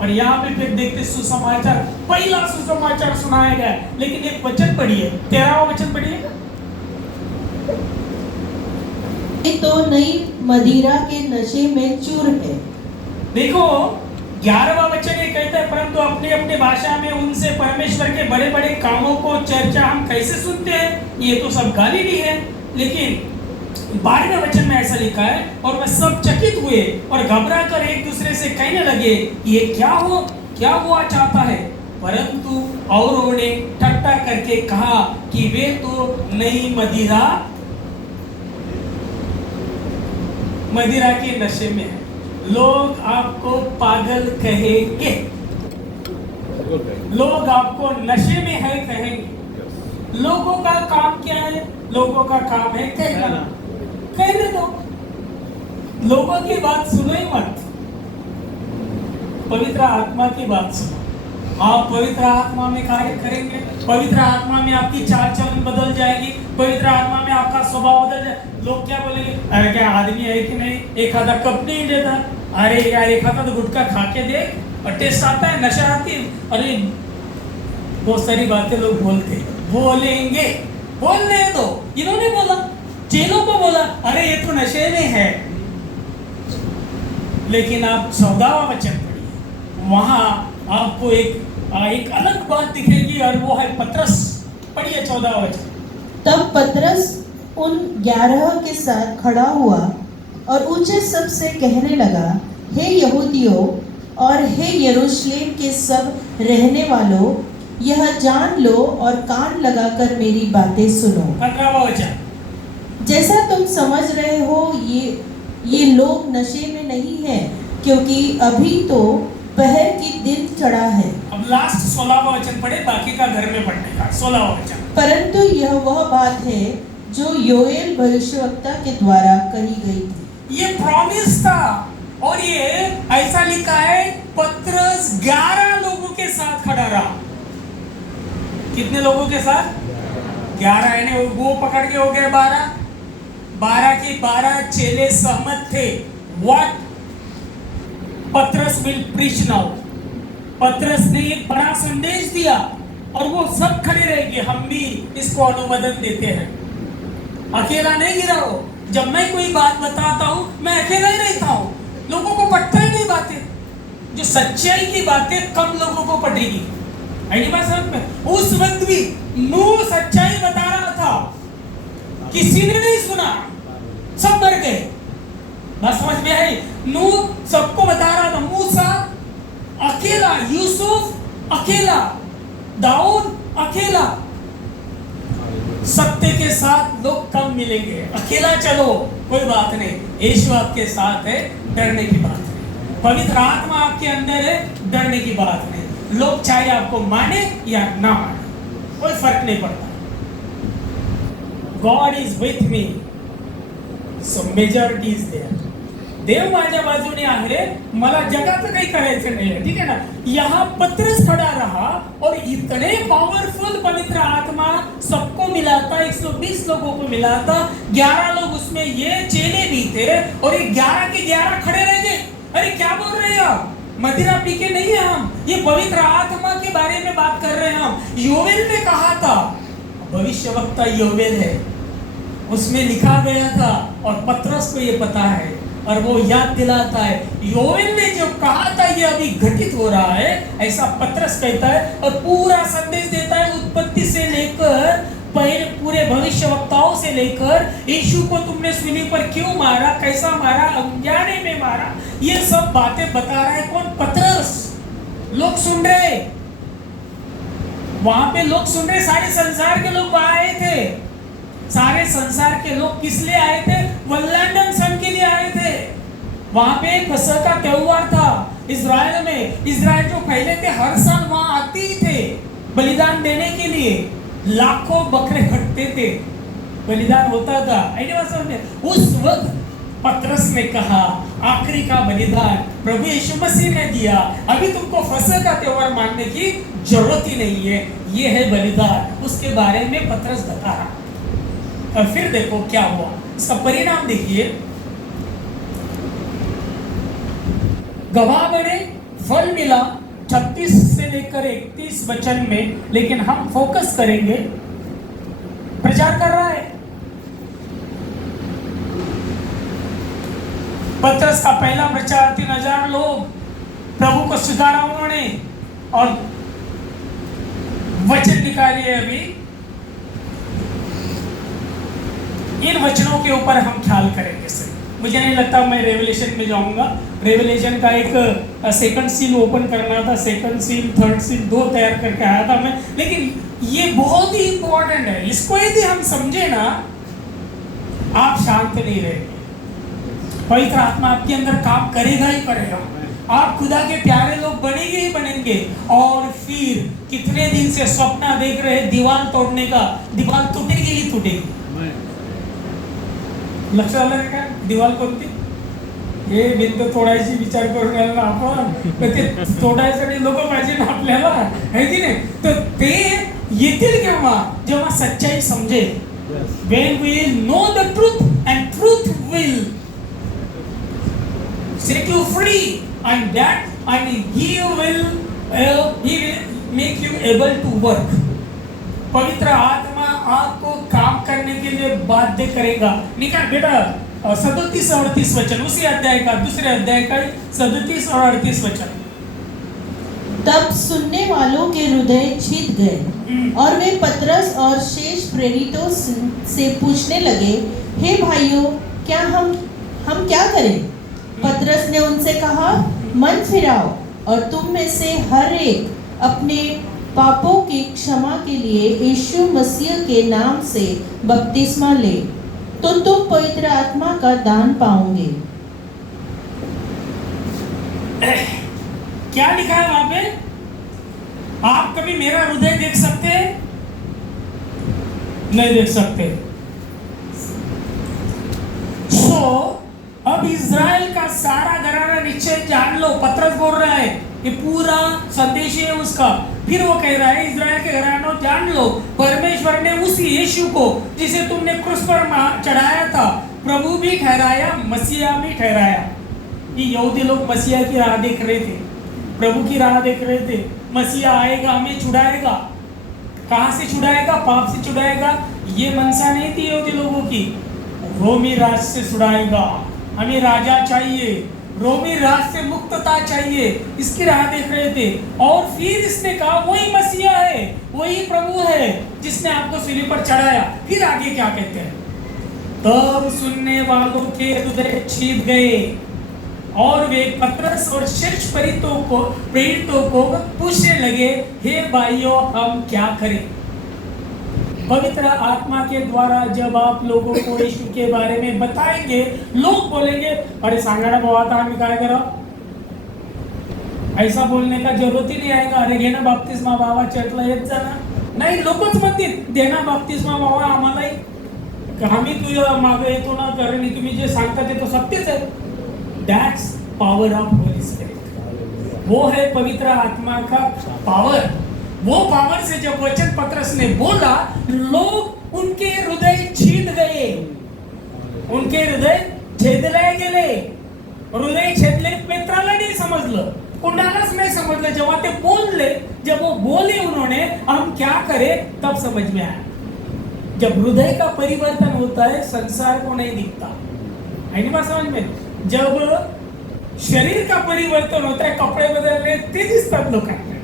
और यहाँ पे फिर देखते सुसमाचार, पहला सुसमाचार सुनाया गया। लेकिन एक वचन पढ़िए, 13वां वचन पढ़िए। तो नई मदिरा के नशे में चूर है। देखो 11वां वचन ये कहता है, परंतु अपने अपने भाषा में उनसे परमेश्वर के बड़े बड़े कामों को चर्चा हम कैसे सुनते हैं? ये तो सब गाली भी है। लेकिन 12वें वचन में ऐसा लिखा है, और वह सब चकित हुए और घबरा कर एक दूसरे से कहने लगे, ये क्या हुआ चाहता है। परंतु औरों ने ठट्ठा करके कहा कि वे तो नई मदिरा के नशे में है। लोग आपको पागल कहेंगे, लोग आपको नशे में है कहेंगे। लोगों का काम क्या है? लोगों का काम है कहने दो। लोगों की बात सुनो ही मत, पवित्र आत्मा की बात सुनो। आप पवित्र आत्मा में कार्य करेंगे, पवित्र आत्मा में आपकी चाल चलन बदल जाएगी, पवित्र आत्मा में आपका स्वभाव बदल जाएगा। लोग क्या बोलेंगे, अरे क्या आदमी है कि नहीं, एक आधा कप नहीं देता, अरे यार एक आधा तो गुटखा खा के देख और टेस्ट आता है, नशा आती है। अरे बहुत सारी बातें लोग बोलेंगे, बोलने दो। इन्होंने बोला, चेलों को बोला, अरे ये तो नशे में है। लेकिन आप 14वां वचन पढ़िए, वहां आपको एक अलग बात दिखेगी, और वो है पतरस। पढ़िए 14वां वचन। तब पतरस उन 11 के साथ खड़ा हुआ और ऊंचे शब्द से कहने लगा, हे यहूदियों और हे यरूशलेम के सब रहने वालों, यह जान लो और कान लगाकर मेरी बातें सुनो। 15वां वचन। जैसा तुम समझ रहे हो, ये लोग नशे में नहीं है, क्योंकि अभी तो पहर की दिन चढ़ा है। अब लास्ट 16वां वचन पढ़े, बाकी का घर में पढ़ने का। 16वां वचन। परंतु यह वह बात है जो योएल भविष्यवक्ता के द्वारा कही गई थी। ये प्रॉमिस था, और ये ऐसा लिखा है, पतरस 11 लोगों के साथ खड़ा रहा। कितने लोगों के साथ? 11। यानी वो पकड़ के हो गए 12। 12 के 12 चेले सहमत थे। व्हाट पतरस विल प्रीच नाउ। पतरस ने एक बड़ा संदेश दिया, और वो सब खड़े रहेंगे, हम भी इसको अनुमोदन देते हैं। अकेला नहीं गिरा हो। जब मैं कोई बात बताता हूं, मैं अकेला ही रहता हूं, लोगों को पटता ही नहीं बातें। जो सच्चाई की बातें कम लोगों को पटेगी। बात समझ में? उस वक्त भी नूह सच्चाई बता रहा था, किसी ने नहीं सुना, सब मर गए। बात समझ में आई? नूह सबको बता रहा था। मूसा अकेला, यूसुफ अकेला, दाऊद अकेला। सत्य के साथ लोग कम मिलेंगे। अकेला चलो कोई बात नहीं, यीशु आपके साथ है, डरने की बात नहीं। पवित्र आत्मा आपके अंदर है, डरने की बात नहीं। लोग चाहे आपको माने या ना माने, कोई फर्क नहीं पड़ता। God is with me, so majority is there. देव माझ्या बाजूने आहे, मला जगाचं काही करायचं नाही है, ठीक है ना। यहाँ पतरस खड़ा रहा, और इतने पावरफुल पवित्र आत्मा सबको मिला था। 120 लोगों को मिला था। 11 लोग उसमें ये चेले भी थे, और ये 11 के 11 खड़े रह गए। अरे क्या बोल रहे हैं आप? मदिरा पी के नहीं है हम, ये पवित्र आत्मा के बारे में बात कर रहे हैं हम। योवेल ने कहा था, भविष्यवक्ता योवेल है, उसमें लिखा गया था, और पतरस को ये पता है, और वो याद दिलाता है। योवेल ने जो कहा था ये अभी घटित हो रहा है, ऐसा पतरस कहता है, और पूरा संदेश देता है, उत्पत्ति से लेकर पहले पूरे भविष्यवक्ताओं से लेकर यीशु को तुमने सूली पर क्यों मारा, कैसा मारा, अनजाने में मारा, ये सब बातें बता रहा है। कौन? पतरस। लोग सुन रहे, वहां पे लोग सुन रहे, सारे संसार के लोग आए थे। सारे संसार के लोग किस लिए आए थे? वल्लंडन सन के लिए आए थे। वहां पे फसह का त्योहार था इजराइल में। इजराइल जो पहले थे, हर साल वहां आते ही थे बलिदान देने के लिए। लाखों बकरे कटते थे, बलिदान होता था। उस वक्त पतरस ने कहा, आखिरी का बलिदान प्रभु यीशु मसीह ने दिया, अभी तुमको फसह का त्योहार मानने की जरूरत ही नहीं है, ये है बलिदान। उसके बारे में पतरस बता रहा। और फिर देखो क्या हुआ, इसका परिणाम देखिए। गवाह बने, फल मिला 36 से लेकर 31 वचन में। लेकिन हम फोकस करेंगे, प्रचार कर रहा है पतरस का पहला प्रचार। 3000 लोग प्रभु को स्वीकारा उन्होंने, और वचन निकालिए अभी इन वचनों के ऊपर हम ख्याल करेंगे सर। मुझे नहीं लगता मैं रेवलेशन में जाऊंगा। रेवलेशन का एक सेकंड सील ओपन करना था, सेकंड सील थर्ड सील 2 तैयार करके आया था मैं, लेकिन ये बहुत ही इंपॉर्टेंट है। इसको यदि हम समझे ना, आप शांत नहीं रहेंगे। पवित्र आत्मा आपके अंदर काम करेगा ही करेगा। आप खुदा के प्यारे लोग बनेंगे ही बनेंगे। और फिर कितने दिन से सपना देख रहे हैं दीवार तोड़ने का, दीवार टूटेगी ही टूटेगी। लक्षात आलं का दीवार कोणती? हे भिंत तोडायची विचार करून राहिलो ना आपण, तर ते तोडायसाठी लोक पाहिजे ना आपल्याला, है की नाही? तर ते येतील केव्हा? जेव्हा सच्चाई समजेल. When we will know the truth and truth will set you free, and he will make you able to work. पवित्र आत्मा आपको काम करने के लिए बाध्य करेगा। निकाल बेटा 37 और 38 वचन, उसी अध्याय का, दूसरे अध्याय का 37 और 38 वचन। तब सुनने वालों के हृदय छिद गए और वे पतरस और शेष प्रेरितों से पूछने लगे, हे भाइयों, क्या हम क्या करें? पतरस ने उनसे कहा, मन फिराओ और तुम में से हर एक अपने पापों की क्षमा के लिए यीशु मसीह के नाम से बपतिस्मा ले, तो तुम पवित्र आत्मा का दान पाओगे। क्या लिखा है वहां पे? आप कभी मेरा हृदय देख सकते हैं? नहीं देख सकते। अब इज़राइल का सारा घराना निश्चय जान लो। पतरस बोल रहा है, ये पूरा संदेश है उसका। फिर वो कह रहा है, इज़राइल के घरानों जान लो, परमेश्वर ने उस यीशु को जिसे तुमने क्रूस पर चढ़ाया था, प्रभु भी ठहराया, मसीहा भी ठहराया। ये यहूदी लोग मसीहा की राह देख रहे थे, प्रभु की राह देख रहे थे। मसीहा आएगा, हमें छुड़ाएगा। कहाँ से छुड़ाएगा? पाप से छुड़ाएगा। ये मनसा नहीं थी यहूदी लोगों की। रोमी राज से छुड़ाएगा, हमें राजा चाहिए, रोमी राज से मुक्तता चाहिए, इसकी राह देख रहे थे। और फिर इसने कहा, वही मसीहा है, वही प्रभु है जिसने आपको सूली पर चढ़ाया। फिर आगे क्या कहते हैं? तब सुनने वालों के हृदय छिद गए और वे पतरस और शीर्ष प्रेरितों को पूछने लगे, हे भाइयों, हम क्या करें? पवित्र आत्मा के द्वारा जब आप लोगों को यीशु के बारे में बताएंगे, लोग बोलेंगे, अरे सांगाड़ा बाबा था, हम काय करो? ऐसा बोलने का जरूरत ही नहीं आएगा। अरे घे ना बाप्तिस्मा बाबा, चर्चला येत जा ना. नाही, लोकच म्हणतील दे ना बाप्तिस्मा बाबा आम्हालाही, आम्ही तुझ्या मागे येतो ना, कारण तुम्ही जे सांगता ते तो सत्यच आहे. That's power of Holy Spirit. वो है पवित्र आत्मा का पावर। वो पावर से जब वचन पतरस ने बोला, लोग उनके हृदय छीद गए, उनके हृदय छेदले गेले. हृदय छेदले पेत्राला नाही समजलं, कुणालाच नाही समजलं. जेव्हा ते बोलले, जब वो बोले उन्होंने, हम क्या करें, तब समझ में आया. जब हृदय का परिवर्तन होता है, संसार को नहीं दिखता है नहीं, बात समझ में? जब शरीर का परिवर्तन होता है, कपड़े बदलने ते दिसतात लोकांना,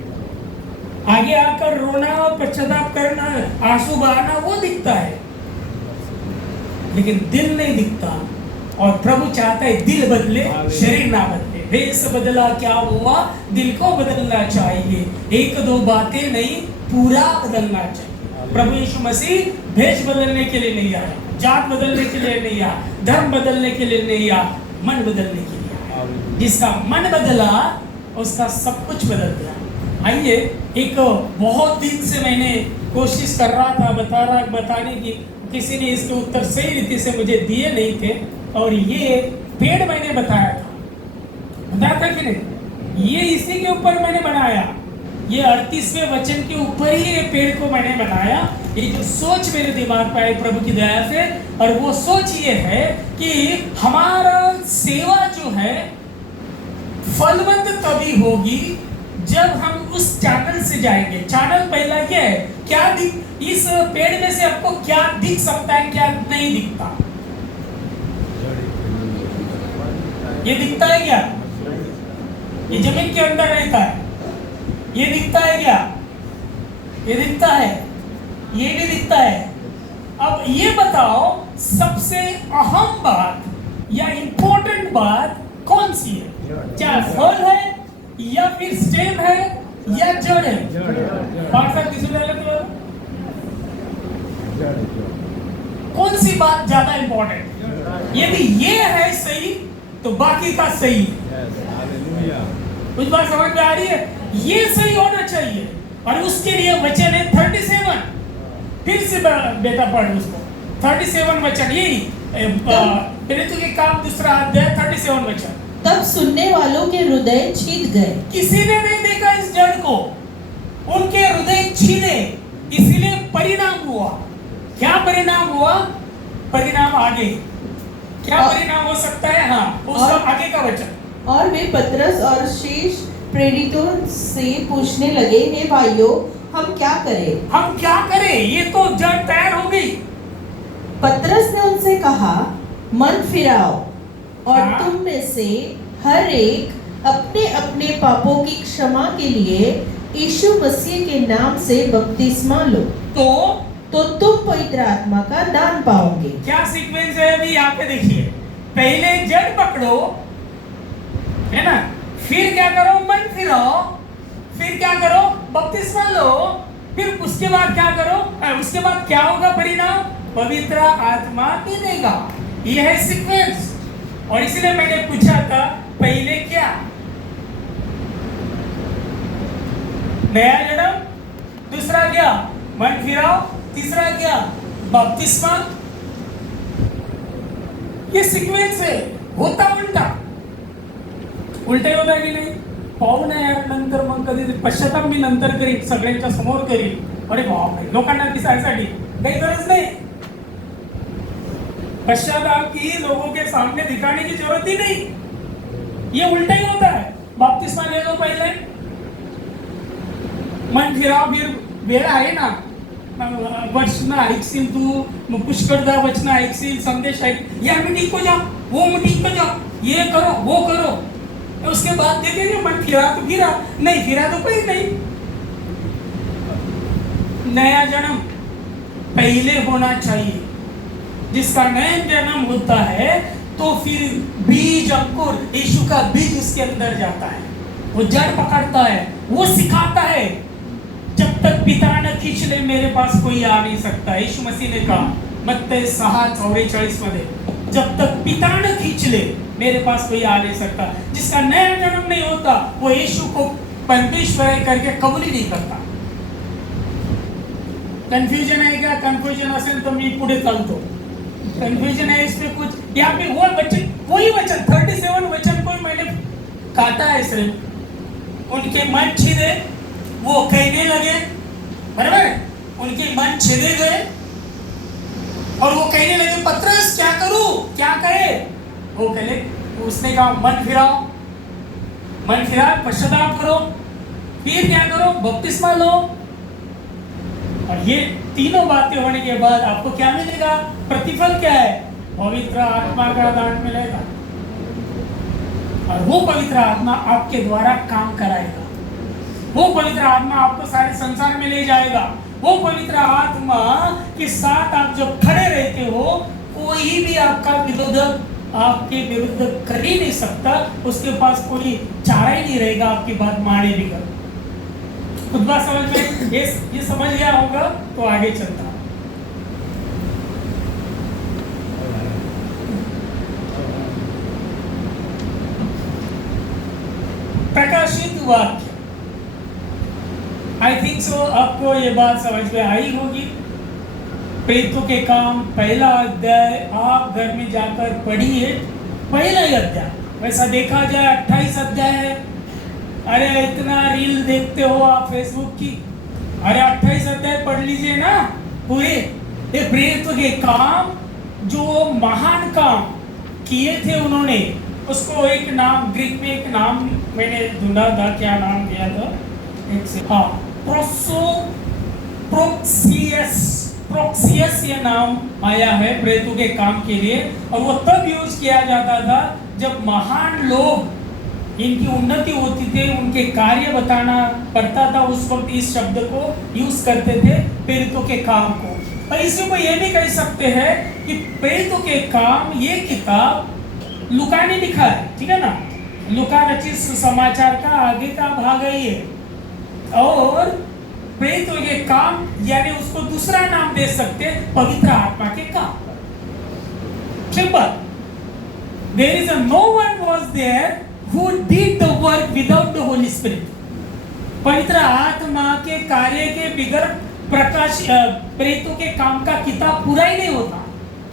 आगे आकर रोना और पश्चाताप करना, आंसू बहाना, वो दिखता है, लेकिन दिल नहीं दिखता. और प्रभु चाहता है दिल बदले, शरीर ना बदले. भेष बदला क्या हुआ, दिल को बदलना चाहिए. एक दो बातें नहीं, पूरा बदलना चाहिए. प्रभु यीशु मसीह भेष बदलने के लिए नहीं आया, जात बदलने के लिए नहीं आया, धर्म बदलने के लिए नहीं आया, मन बदलने के लिए आया. जिसका मन बदला, उसका सब कुछ बदल गया. आइए, एक बहुत दिन से मैंने कोशिश कर रहा था बताने की, किसी ने इसके उत्तर सही रीति से मुझे दिए नहीं थे. और ये पेड़ मैंने बताया था कि नहीं, ये इसी के ऊपर मैंने बनाया. ये 38वें वचन के ऊपर ही ये पेड़ को मैंने बनाया. ये जो सोच मेरे दिमाग पे आई प्रभु की दया से, और वो सोच ये है कि हमारा सेवा जो है फलवंत तभी होगी जब हम उस चैनल से जाएंगे. चैनल पहला क्या है? क्या इस पेड़ में से आपको क्या दिख सकता है, क्या नहीं दिखता? ये दिखता है क्या? ये जमीन के अंदर रहता है. ये दिखता है क्या? ये दिखता है, ये भी दिखता है. अब ये बताओ सबसे अहम बात या इंपॉर्टेंट बात कौन सी है? क्या फल है या फिर स्टेम है या जड़ है? पार्थ किसी ने कौन सी बात ज्यादा इंपॉर्टेंट? यदि ये है सही तो बाकी का सही। कुछ बात समझ में आ रही है? ये सही होना चाहिए और उसके लिए वचन है 37। फिर से बेटा पढ़ उसको 37 वचन, यही प्रेरितों के काम दूसरा अध्याय 37 वचन। तब सुनने वालों के हृदय छीद गए। किसी ने नहीं देखा इस जड़ को, उनके हृदय छीने, इसीलिए परिणाम हुआ। क्या परिणाम हुआ? परिणाम आगे क्या परिणाम हो सकता है? हाँ, उसका आगे का वचन। और वे पतरस और शेष प्रेरितों से पूछने लगे, हे भाइयों, हम क्या करें? हम क्या करें? ये तो जड़ तैयार हो गई। पतरस ने उनसे कहा, मन फिराओ और तुम में से हर एक अपने अपने पापों की क्षमा के लिए यीशु मसीह के नाम से बपतिस्मा लो, तो तुम पवित्र आत्मा का दान पाओगे। क्या सीक्वेंस है अभी यहाँ पे देखिए। पहले जड़ पकड़ो, है ना, फिर क्या करो? मन फिराओ, फिर क्या करो? बपतिस्मा लो, फिर उसके बाद क्या करो? उसके बाद क्या होगा परिणाम? पवित्र आत्मा मिलेगा। यह है सीक्वेंस। और इसलिए मैंने पूछा था पहले क्या? नया जन्म, दूसरा क्या? मन फिराओ, तीसरा क्या? बपतिस्मा। ये सीक्वेंस है। होता उल्टा उलटे होता की नाही? पाहू ना यार, नंतर मग कधी पश्चाताप मी नंतर करीन, सगळ्यांच्या समोर करीन। अरे बापरे, लोकांना दिसायसाठी काही गरज नाही। पश्चाताप की लोगों के सामने दिखाने की जरूरत ही नहीं। ये उल्टा ही होता है। बपतिस्मा ले लो पहले, मन फिराव, फिर वेळ आहे ना, वचन ऐकशील तू, पुष्कळदा वचन ऐकशील, संदेश ऐक, या मीटिंग को जाओ, वो मीटिंग को जाओ, ये करो वो करो। उसके बाद देखेंगे मन फिरा तो फिरा, नहीं फिरा तो कोई नहीं। नया जन्म पहले होना चाहिए। जिसका नया जन्म होता है तो फिर बीज अंकुर, यीशु का बीज उसके अंदर जाता है, वो जड़ पकड़ता है, वो सिखाता है। जब तक पिता न खींच ले मेरे पास कोई आ नहीं सकता। यीशु मसीह ने कहा मत्ती 6:44 मध्ये, जब तक पिता न खींच ले मेरे पास कोई आ नहीं सकता। जिसका नया जन्म नहीं होता वो यीशु को परमेश्वर है करके कबूल ही नहीं करता। कंफ्यूजन है क्या? कंफ्यूजन असेल तो मी पुढे चालतो। कंफ्यूजन है इसमें कुछ? यहाँ पे वो वचन, वही वचन 37 वचन को मैंने काटा है सिर्फ। उनके मन छीने, वो कहने लगे, बराबर, उनके मन छेदे गए और वो कहने लगे पतरस क्या करूं, क्या करे? वो कहले, उसने कहा मन फिराओ, मन फिरा, पश्चाताप करो, फिर क्या करो? बपतिस्मा लो। और ये तीनों बातें होने के बाद आपको क्या मिलेगा? प्रतिफल क्या है? पवित्र आत्मा का दान मिलेगा। और वो पवित्र आत्मा आपके द्वारा काम कराएगा। वो पवित्र आत्मा आपको सारे संसार में ले जाएगा। वो पवित्र आत्मा के साथ आप जब खड़े रहते हो, कोई भी आपका विरोधक आपके विरुद्ध कर ही नहीं सकता। उसके पास कोई चारा ही नहीं रहेगा आपकी बात माने भी कर। खुद बात समझ में ये समझ गया होगा तो आगे चलता। प्रकाशित वाक्य, आई थिंक सो आपको ये बात समझ में आई होगी। प्रेरितों के काम पहला अध्याय आप घर में जाकर पढ़िए, पहला ही अध्याय। वैसा देखा जाए 28 अध्याय है। अरे इतना रील देखते हो आप फेसबुक की, अरे 28 अध्याय पढ़ लीजिए ना पूरे। ये प्रेरितों के काम, जो महान काम किए थे उन्होंने, उसको एक नाम, ग्रीक में एक नाम मैंने ढूंढा था, क्या नाम दिया था एक से, हाँ, प्रोक्सियस ये नाम आया है प्रेरितों के काम के लिए। और वो तब यूज किया जाता था जब महान लोग, इनकी उन्नति होती थी, उनके कार्य बताना पड़ता था, उस वक्त इस शब्द को यूज करते थे। प्रेरितों के काम को। और इसी को ये भी कह सकते हैं कि प्रेरितों के काम ये किताब लूका ने लिखा है, ठीक है ना। लूका रचित सुसमाचार का आगे का भाग है ये। और प्रेरितों के काम यानी उसको दूसरा नाम दे सकते हैं पवित्र आत्मा के काम। Simple, there is no one was there who did the work without the Holy Spirit. पवित्र आत्मा के कार्य के बिगर प्रकाश प्रेरितों के काम का किताब पूरा ही नहीं होता।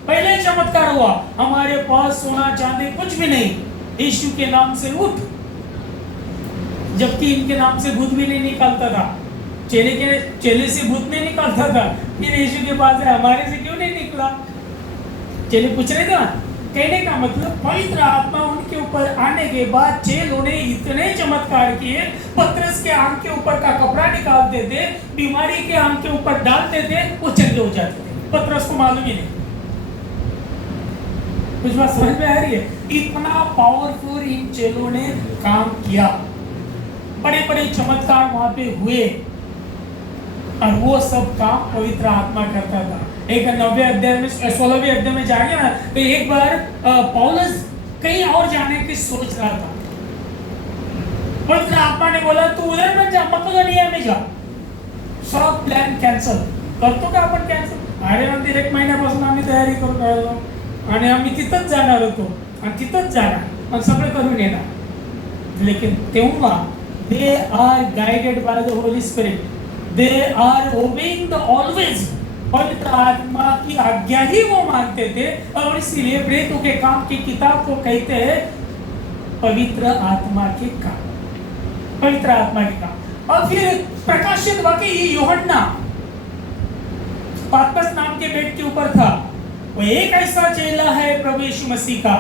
पहले चमत्कार हुआ, हमारे पास सोना चांदी कुछ भी नहीं, यीशु के नाम से उठ, जबकि इनके नाम से भूत भी नहीं निकलता था। चेले से भूत नहीं निकलता था, फिर यीशु के पास है, हमारे से क्यों नहीं निकला? चेले पूछ रहे थे। कहने का मतलब पवित्र आत्मा उनके ऊपर आने के बाद चेलों ने इतने चमत्कार किए, पतरस के आंख के ऊपर का कपड़ा निकालते थे, बीमारी के आंख के ऊपर डालते थे, वो चंगे हो जाते थे। पतरस को मालूम ही नहीं। कुछ बात समझ में आ रही है? इतना पावरफुल इन चेलों ने काम किया, बड़े बड़े चमत्कार वहां पे हुए, और वो सब काम पवित्र आत्मा करता था। एक 9वें अध्याय में 16वें अध्याय में जाएंगे ना, तो एक बार पौलुस कहीं और जाने की सोच रहा था। पवित्र आत्मा ने बोला तू उधर मत जा, मकेडोनिया में जा। सब प्लान कॅन्सल करतो का आपण कॅन्सल? अरे म्हणते 1 महिन्यापासून आम्ही तयारी करून राहिलो आणि आम्ही तिथंच जाणार होतो आणि तिथंच जाणार आणि सगळं करून येणार। लेकिन तेव्हा they are guided by the Holy Spirit, they are obeying the always, पवित्र आत्मा की आज्ञा ही वो मानते थे, और इसीलिए प्रेरितों के काम की किताब को कहते हैं पवित्र आत्मा के काम, पवित्र आत्मा के काम। और फिर प्रकाशित वाक्य ये यूहन्ना पातमस नाम के बेट के ऊपर था। वो एक ऐसा चेला है प्रभु यीशु मसीह का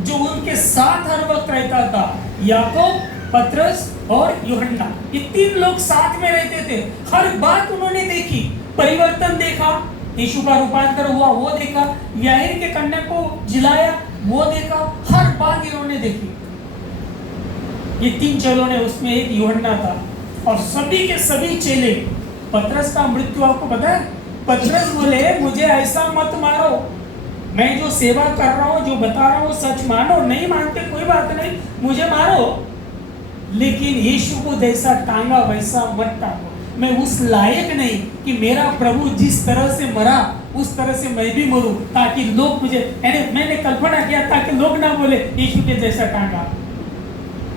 जो उनके साथ हर वक्त रहता था। याकूब, पतरस और यूहन्ना, ये 3 लोग साथ में रहते थे। हर बात उन्होंने देखी, परिवर्तन देखा, यीशु का रूपांतर हुआ वो देखा, याहीर के कन्या को जिलाया वो देखा, हर बात इन्होंने देखी। ये 3 चेलों ने, उसमें एक यूहन्ना था, और सभी के सभी चेले। पतरस का मृत्यु आपको पता है? पतरस बोले मुझे ऐसा मत मारो, मैं जो सेवा कर रहा हूँ, जो बता रहा हूँ सच मानो, नहीं मानते कोई बात नहीं, मुझे मारो, लेकिन यीशु को जैसा टांगा वैसा मत टांगो। मैं उस लायक नहीं कि मेरा प्रभु जिस तरह से मरा उस तरह से मैं भी मरूं, ताकि लोग मुझे, मैंने कल्पना किया ताकि लोग ना बोले यीशु के जैसा टांगा,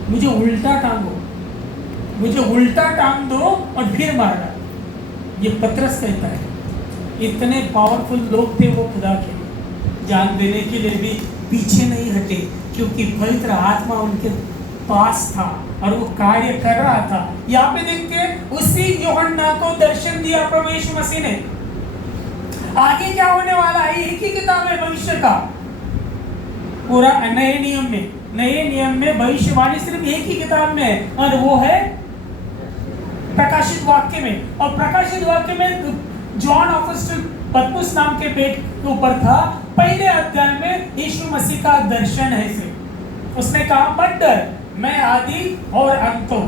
मुझे उल्टा टांगो, मुझे उल्टा टांग दो और फिर मारना। ये पतरस कहता है। इतने पावरफुल लोग थे वो खुदा के, जान देने के लिए भी पीछे नहीं हटे, क्योंकि पवित्र आत्मा उनके पास था और वो कार्य कर रहा था। यहाँ पे देखते उसी यूहन्ना को दर्शन दिया प्रभु यीशु मसीह ने। आगे क्या होने वाला है, एक ही किताब है भविष्य का, पूरा नए नियम में भविष्यवाणी सिर्फ एक ही किताब में है, और वो है प्रकाशित वाक्य में। और प्रकाशित वाक्य में जॉन अपोस्टल पतमुस नाम के पेट के ऊपर था। पहले अध्याय में यीशु मसीह का दर्शन है से उसने कहा मत डर, मैं आदि और अंत हूं।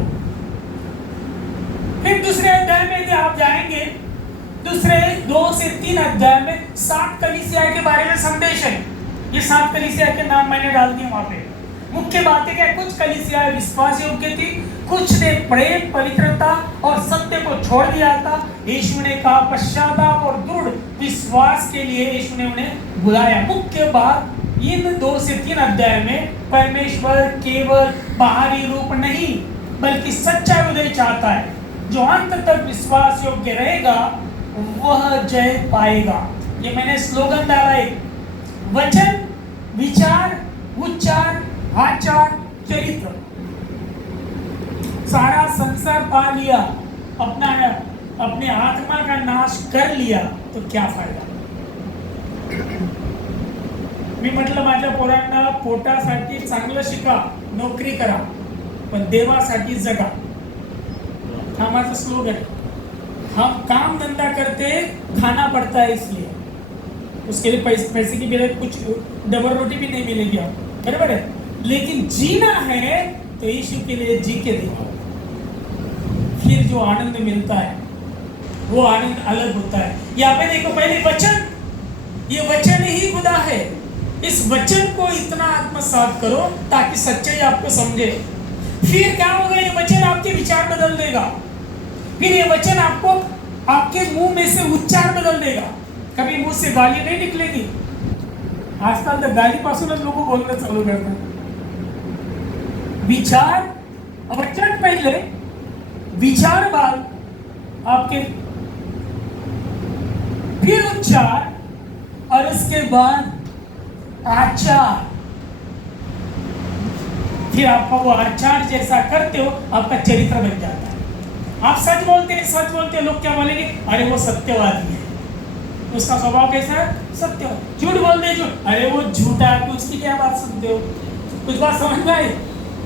फिर दूसरे अध्याय में आप जाएंगे, दूसरे 2 से 3 अध्याय में 7 कलीसिया के बारे में संदेश है। ये 7 कलीसिया के नाम मैंने डाल दिए वहां पे। मुख्य बातें क्या, कुछ कलीसिया विश्वास योग्य थी, कुछ ने प्रेम, पवित्रता और सत्य को छोड़ दिया था। यीशु ने कहा पश्चाताप और दृढ़ विश्वास के लिए यीशु ने उन्हें बुलाया। मुख्य बात इन 2 से 3 अध्याय में परमेश्वर केवल बाहरी रूप नहीं बल्कि सच्चा हृदय चाहता है। जो अंत तक विश्वास योग्य रहेगा वह जय पाएगा। ये मैंने स्लोगन डाला है, वचन, विचार, उच्चार, आचार, चरित्र। सारा संसार पा लिया, अपने आत्मा का नाश कर लिया तो क्या फायदा। मी म्हटलं माझ्या पोरांना पोटासाठी चांगलं शिका, नोकरी करा, पण देवासाठी जगा। हा माझा स्लोगन है। हम काम धंधा करते खाना पड़ता है, इसलिए उसके लिए पैसे की बजाय कुछ डबल रोटी भी नहीं मिलेगी आपको, बराबर है। लेकिन जीना है तो यीशु के लिए जी के दिखाओ, फिर जो आनंद मिलता है वो आनंद अलग होता है। यहाँ पे देखो पहले वचन, ये वचन ही खुदा है। इस वचन को इतना आत्मसात करो ताकि सच्चाई आपको समझे। फिर क्या होगा, ये वचन आपके विचार बदल देगा। फिर ये वचन आपको आपके मुंह में से उच्चार बदल देगा। कभी मुंह से गाली नहीं निकलेगी। आजकल तो गाली पासूनच लोग बोलना चालू करते हैं। विचार, वचन पहले, विचार बाद आपके, फिर उच्चार, और उसके बाद आचार। फिर आपका वो आचार जैसा करते हो आपका चरित्र बन जाता है। आप सच बोलते हैं, लोग क्या बोलेंगे, अरे वो सत्यवादी है, उसका स्वभाव कैसा है, सत्य। झूठ बोलते हैं, झूठ, अरे वो झूठा है, उसकी क्या बात सुनते हो। कुछ बात समझ में आई?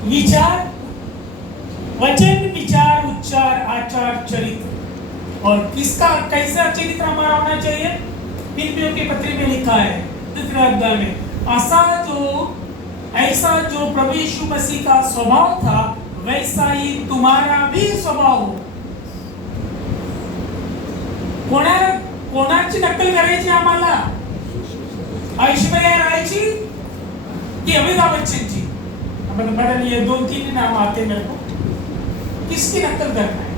विचार, वचन, विचार, उच्चार, आचार, चरित्र। और किसका कैसा चरित्र हमारा होना चाहिए? फिलिपियों के पत्र में लिखा है 2 अध्याय में, ऐसा जो प्रभु यीशु मसीह का स्वभाव था वैसा ही तुम्हारा भी स्वभाव हो। कोणाची नक्कल करायची आम्हाला? ऐश्वर्या रायची कि अमिताभ बच्चनची? बता ये 2-3 नाम आते मेरे को। किसकी नक्कल करना है?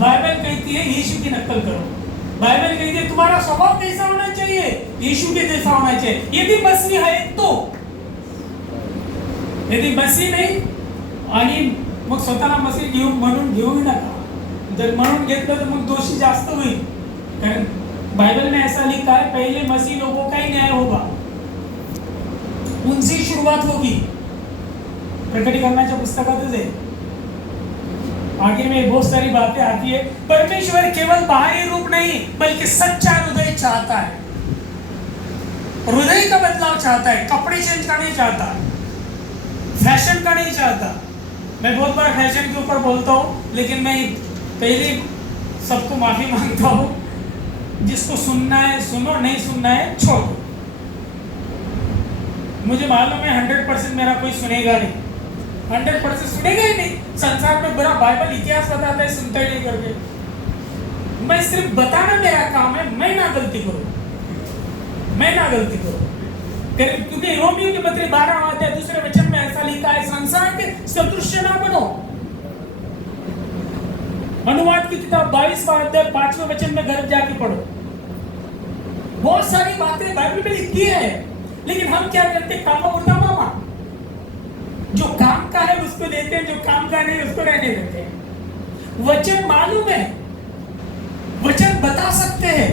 बाइबल कहती है यीशु की नक्कल करो। बाइबल कहती है तुम्हारा स्वभाव कैसा होना चाहिए? यीशु के जैसा होना चाहिए। यदि मसीह है तो, यदि मसीह नाही आणि मग स्वतःला मसीह घेऊ म्हणून घेऊ नका। जर म्हणून घेतलं तर मग दोषी जास्त होईल। कारण बाइबल में ऐसा लिखा है, पहले मसीह लोगों का ही न्याय होगा, उनसे शुरुआत होगी। प्रकटीकरणाच्या पुस्तकातच आहे। आगे में बहुत सारी बातें आती है। परमेश्वर केवल बाहरी रूप नहीं बल्कि सच्चा हृदय चाहता है। हृदय का बदलाव चाहता है, कपड़े चेंज का नहीं चाहता, फैशन का नहीं चाहता। मैं बहुत बार फैशन के ऊपर बोलता हूँ, लेकिन मैं पहले सबको माफी मांगता हूँ। जिसको सुनना है सुनो, नहीं सुनना है छोड़ दो। मुझे मालूम है 100% मेरा कोई सुनेगा नहीं, 100% सुनेगा ही नहीं। संसार में बड़ा बाइबल इतिहास बताता है, सुनता ही नहीं करके। मैं सिर्फ बताना मेरा काम है, मैं ना गलती करूं। क्योंकि रोमियो के पत्र 12 अध्याय 2 वचन में ऐसा लिखा है, संसार के सदृश ना बनो। अनुवाद की किताब 22वां अध्याय 5वें वचन में घर जाके पढ़ो। बहुत सारी बातें बाइबल में लिखी है, लेकिन हम क्या करते हैं, कामा मुर्दा मामा। जो काम का है उसको देते हैं, जो काम का नहीं उसको रहने देते हैं। वचन मालूम है, वचन बता सकते हैं,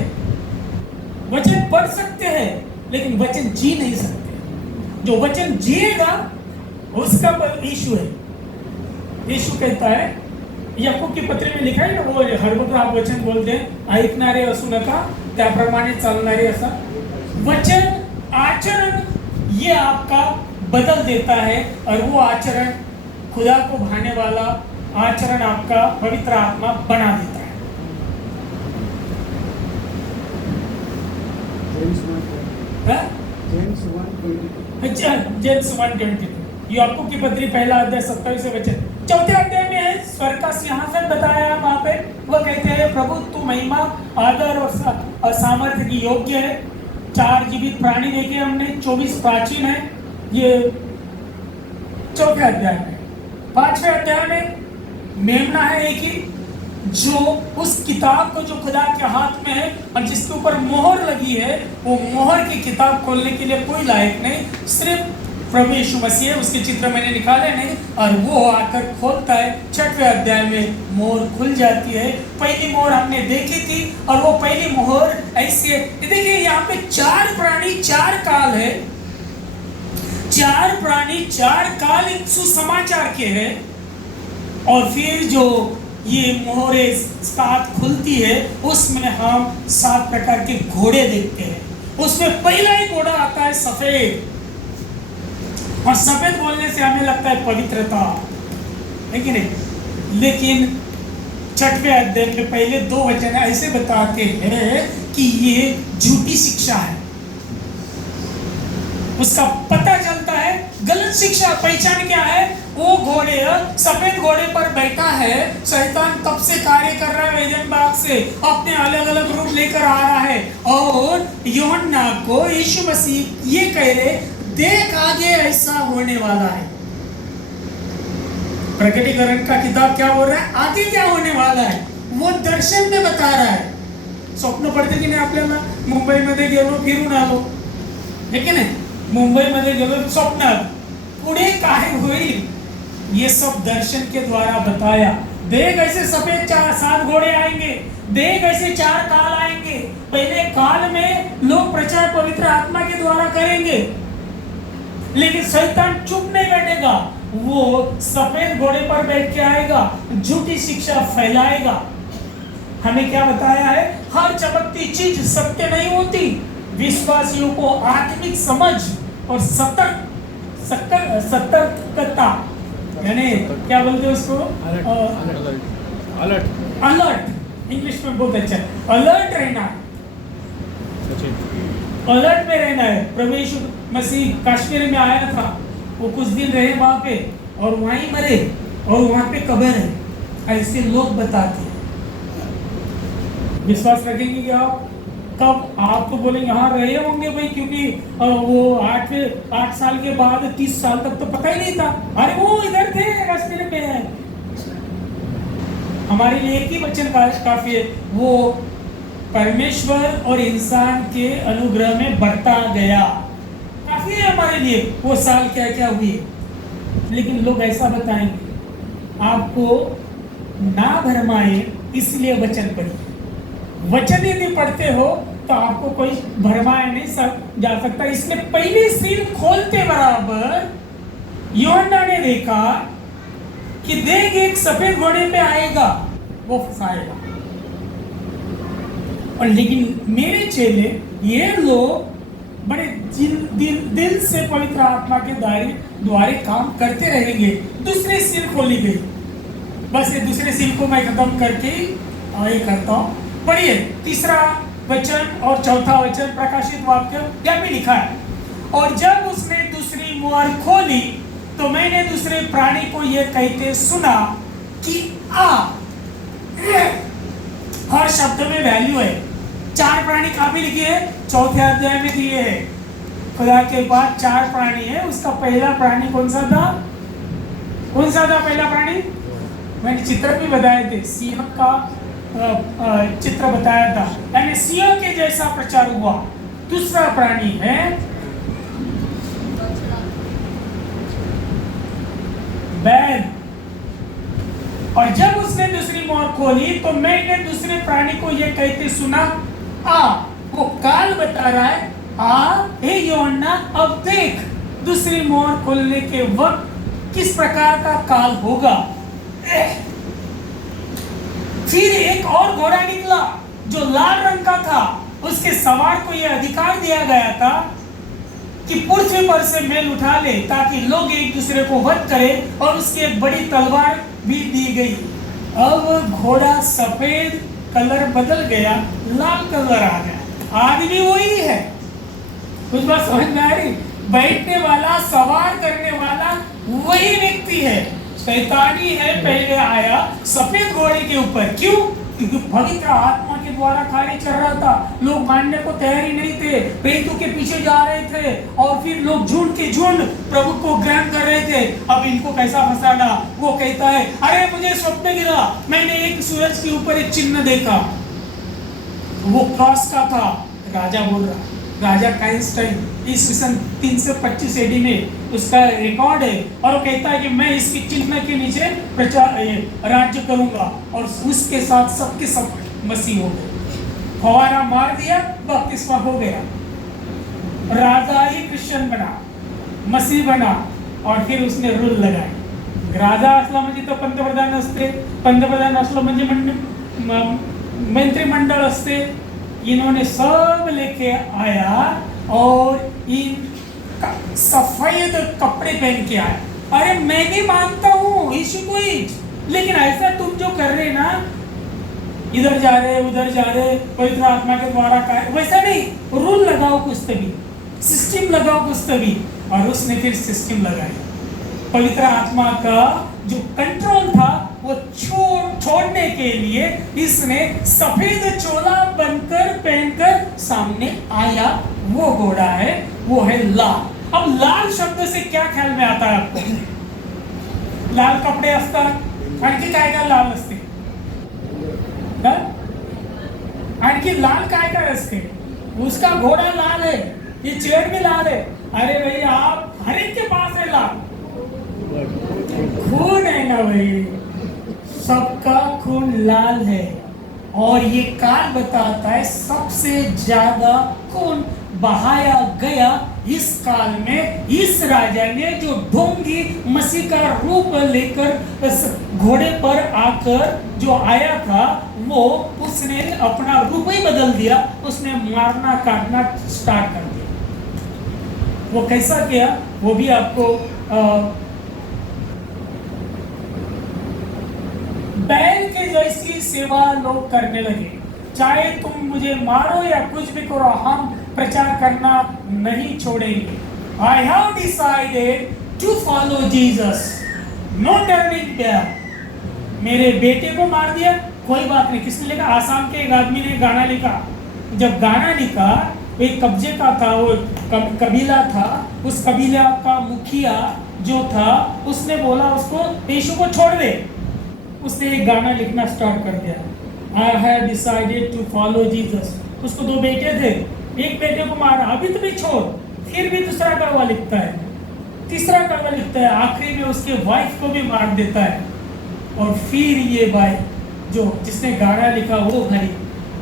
वचन पढ़ सकते हैं, लेकिन वचन जी नहीं सकते। जो वचन जिएगा उसका यीशु है। यीशु कहता है, याकूब के पत्र में लिखा है ना, वो हरवत आप वचन बोलते हैं, ऐकणारे असू नका, त्याप्रमाणे चालणारे असा। वचन, आचरण ये आपका बदल देता है, और वो आचरण खुदा को भाने वाला आचरण आपका पवित्र आत्मा बना देता है। जेम्स 1:22 याकूब की पत्री 1 अध्याय 27 वचन। 4 अध्याय में है स्वर्ग का सिंहासन बताया वहां पे। वो कहते हैं, प्रभु तू महिमा, आदर और सामर्थ्य की योग्य है। 4 जीवित प्राणी देखे हमने, 24 प्राचीन है। ये 4 अध्याय में। 5वें अध्याय में मेमना है एक ही, जो उस किताब को जो खुदा के हाथ में है और जिसके ऊपर मोहर लगी है, वो मोहर की किताब खोलने के लिए कोई लायक नहीं, सिर्फ प्रभु यीशु मसीह है। उसके चित्र मैंने निकाले नहीं, और वो आकर खोलता है। 6वें अध्याय में मोहर खुल जाती है। पहली मोहर हमने देखी थी, और वो पहली मोहर ऐसी है। देखिए यहाँ पे 4 प्राणी 4 काल है। 4 प्राणी 4 काल एक सुसमाचार के हैं। और फिर जो ये मोहरे 7 खुलती है, उसमें हम 7 प्रकार के घोड़े देखते हैं। उसमें पहला ही घोड़ा आता है सफेद, और सफेद बोलने से हमें लगता है पवित्रता, है कि नहीं? लेकिन 6वें अध्याय में पहले 2 वचन ऐसे बताते हैं कि ये झूठी शिक्षा है। उसका पता चलता है, गलत शिक्षा पहचान क्या है, वो घोड़े सफेद घोड़े पर बैठा है। शैतान कब से कार्य कर रहा है एदन बाग से, अपने अलग अलग रूप लेकर आ रहा है। और यूहन्ना को यीशु मसीह ये कह रहे, देख आगे ऐसा होने वाला है। प्रकटीकरण का किताब क्या बोल रहा है, आगे क्या होने वाला है वो दर्शन में बता रहा है। स्वप्न पडते की नाही आपल्याला, मुंबईमध्ये गेलो फिरून आलो, है की नाही, मुंबईमध्ये गेलो स्वप्नात पुढे काय होईल ये सब दर्शन के द्वारा बताया। देख ऐसे सफेद 7 घोड़े आएंगे, देख ऐसे 4 काल आएंगे। पहले काल में लोग प्रचार पवित्र आत्मा के द्वारा करेंगे, लेकिन शैतान चुप नहीं बैठेगा, वो सफेद घोड़े पर बैठ के आएगा, झूठी शिक्षा फैलाएगा। हमें क्या बताया है, हर चमकती चीज सत्य नहीं होती। विश्वासियों को आत्मिक समझ और सतर्कता, यानी क्या बोलते हैं उसको, अलर्ट, इंग्लिश में बहुत अच्छा, अलर्ट रहना है, अलर्ट में रहना है। प्रभु यीशु मसीह कश्मीर में आया था, वो कुछ दिन रहे वहां पे और वहीं मरे, और वहां पे कब्र है, ऐसे लोग बताते हैं। विश्वास रखेंगे कि आप कब, आप तो बोलेंगे हाँ रहे होंगे भाई, क्योंकि वो 8 साल के बाद 30 साल तक तो पता ही नहीं था, अरे वो इधर थे कश्मीर में है। हमारे लिए एक ही वचन काफी है, वो परमेश्वर और इंसान के अनुग्रह में बढ़ता गया, काफी है हमारे लिए। वो साल क्या क्या हुए, लेकिन लोग ऐसा बताएंगे, आपको ना भरमाए इसलिए वचन पढ़िए। वचन यदि पढ़ते हो तो आपको कोई भरमाया नहीं जा सकता। इसने पहले सील खोलते बराबर यूहन्ना ने देखा कि देख एक सफेद घोड़े पे आएगा, वो फंसाएगा। और लेकिन मेरे चेले, ये लोग बड़े दिल से पवित्र आत्मा के द्वारे काम करते रहेंगे। दूसरे सील खोली गई, बस ये दूसरे सील को मैं खत्म करके ये करता हूं। पढ़िए 3 वचन और 4 वचन, प्रकाशित वाक्य क्या भी लिखा है। और जब उसने दूसरी मुहर खोली तो मैंने दूसरे प्राणी को यह कहते सुना कि आ। हर शब्द में वैल्यू है। 4 प्राणी कहाँ भी लिखे हैं, 4थे अध्याय में दिए है। खुदा के बाद 4 प्राणी है, उसका पहला प्राणी कौन सा था, कौन सा था पहला प्राणी, मैंने चित्र भी बताए थे, सिंह का चित्र बताया था, यानी सिंह के जैसा प्रचार हुआ। दूसरा प्राणी है बैल। और जब उसने दूसरी मोहर खोली तो मैंने दूसरे प्राणी को यह कहते सुना आ। वो काल बता रहा है, आ हे यूहन्ना अब देख दूसरी मोहर खोलने के वक्त किस प्रकार का काल होगा। फिर एक और घोड़ा निकला जो लाल रंग का था, उसके सवार को यह अधिकार दिया गया था कि पृथ्वी पर से मेल उठा ले ताकि लोग एक दूसरे को वध करें, और उसकी एक बड़ी तलवार भी दी गई। अब घोड़ा सफेद कलर बदल गया, लाल कलर आ गया। आदमी वही है, कुछ बात समझ में आ रही, बैठने वाला सवार करने वाला वही व्यक्ति है, शैतानी है। पहले आया सफेद घोड़े के ऊपर, क्यों, क्योंकि पवित्र आत्मा के द्वारा कार्य चल रहा था। लोग मानने को तैयार ही नहीं थे, पेटू के पीछे जा रहे थे, और फिर लोग झुंड के झुंड प्रभु को ग्रहण कर रहे थे। अब इनको कैसा फंसाना, वो कहता है अरे मुझे स्वप्न गिरा, मैंने एक सूरज के ऊपर एक चिन्ह देखा, वो क्रॉस का था। राजा बोल रहा, राजा काइंस्टाइन ईस्वी 325 एडी में उसका रिकॉर्ड है, और वो कहता है कि मैं इसके चिन्ह के नीचे प्रचार राज्य करूंगा, और उसके साथ सबके सब मसीह हो गए। फवारा मार दिया, बपतिस्मा हो गया, राजा ही क्रिश्चियन बना, मसीह बना, और फिर उसने रूल लगाए। राजा असला म्हणजे तो पंतप्रधान असते, पंतप्रधान असलं म्हणजे मंत्रिमंडल असते। इन्होंने सब लेके आया और इन सफेद कपड़े पहन के आया। अरे मैं भी मानता हूँ यीशु को ही, लेकिन ऐसा तुम जो कर रहे ना, इधर जा रहे उधर जा रहे पवित्र आत्मा के द्वारा का, वैसा नहीं, रूल लगाओ कुछ तभी, सिस्टम लगाओ कुछ तभी। और उसने फिर सिस्टम लगाया, पवित्र आत्मा का जो कंट्रोल था वो छोड़ने के लिए इसने सफेद चोला बनकर पहनकर सामने आया। वो घोड़ा है, वो है लाल। अब लाल शब्द से क्या ख्याल में आता है आपको? लाल कपडे असतात, आणखी काय काय लाल असते? आणखी लाल काय काय असते? उसका घोड़ा लाल है, ये चेयर भी लाल है। अरे भैया, आप हर एक के पास है लाल खून है ना भाई, सबका खून लाल है। और ये काल बताता है सबसे ज्यादा खून बहाया गया इस काल में इस राजा ने, जो ढोंगी मसीह का रूप लेकर इस घोड़े पर आकर जो आया था, वो उसने अपना रूप ही बदल दिया। उसने मारना काटना स्टार्ट कर दिया। वो कैसा किया वो भी आपको बैल के जैसी सेवा लोग करने लगे। चाहे तुम मुझे मारो या कुछ भी करो, हम प्रचार करना नहीं छोड़ेंगे। I have decided to follow Jesus, no turning back। मेरे बेटे को मार दिया, कोई बात नहीं। किसने लिखा? आसाम के एक आदमी ने गाना लिखा। जब गाना लिखा, एक कब्जे का था, वो कबीला था, उस कबीला का मुखिया जो था, उसने बोला उसको यीशु को छोड़ दे। उसने एक गाना लिखना स्टार्ट कर दिया, I have decided to follow Jesus। उसको 2 बेटे थे, एक बेटे को मारा, अभी तो भी छोड़, फिर भी दूसरा कड़वा लिखता है, तीसरा कड़वा लिखता है, आखिरी में उसके वाइफ को भी मार देता है। और फिर ये भाई जो जिसने गाना लिखा वो भाई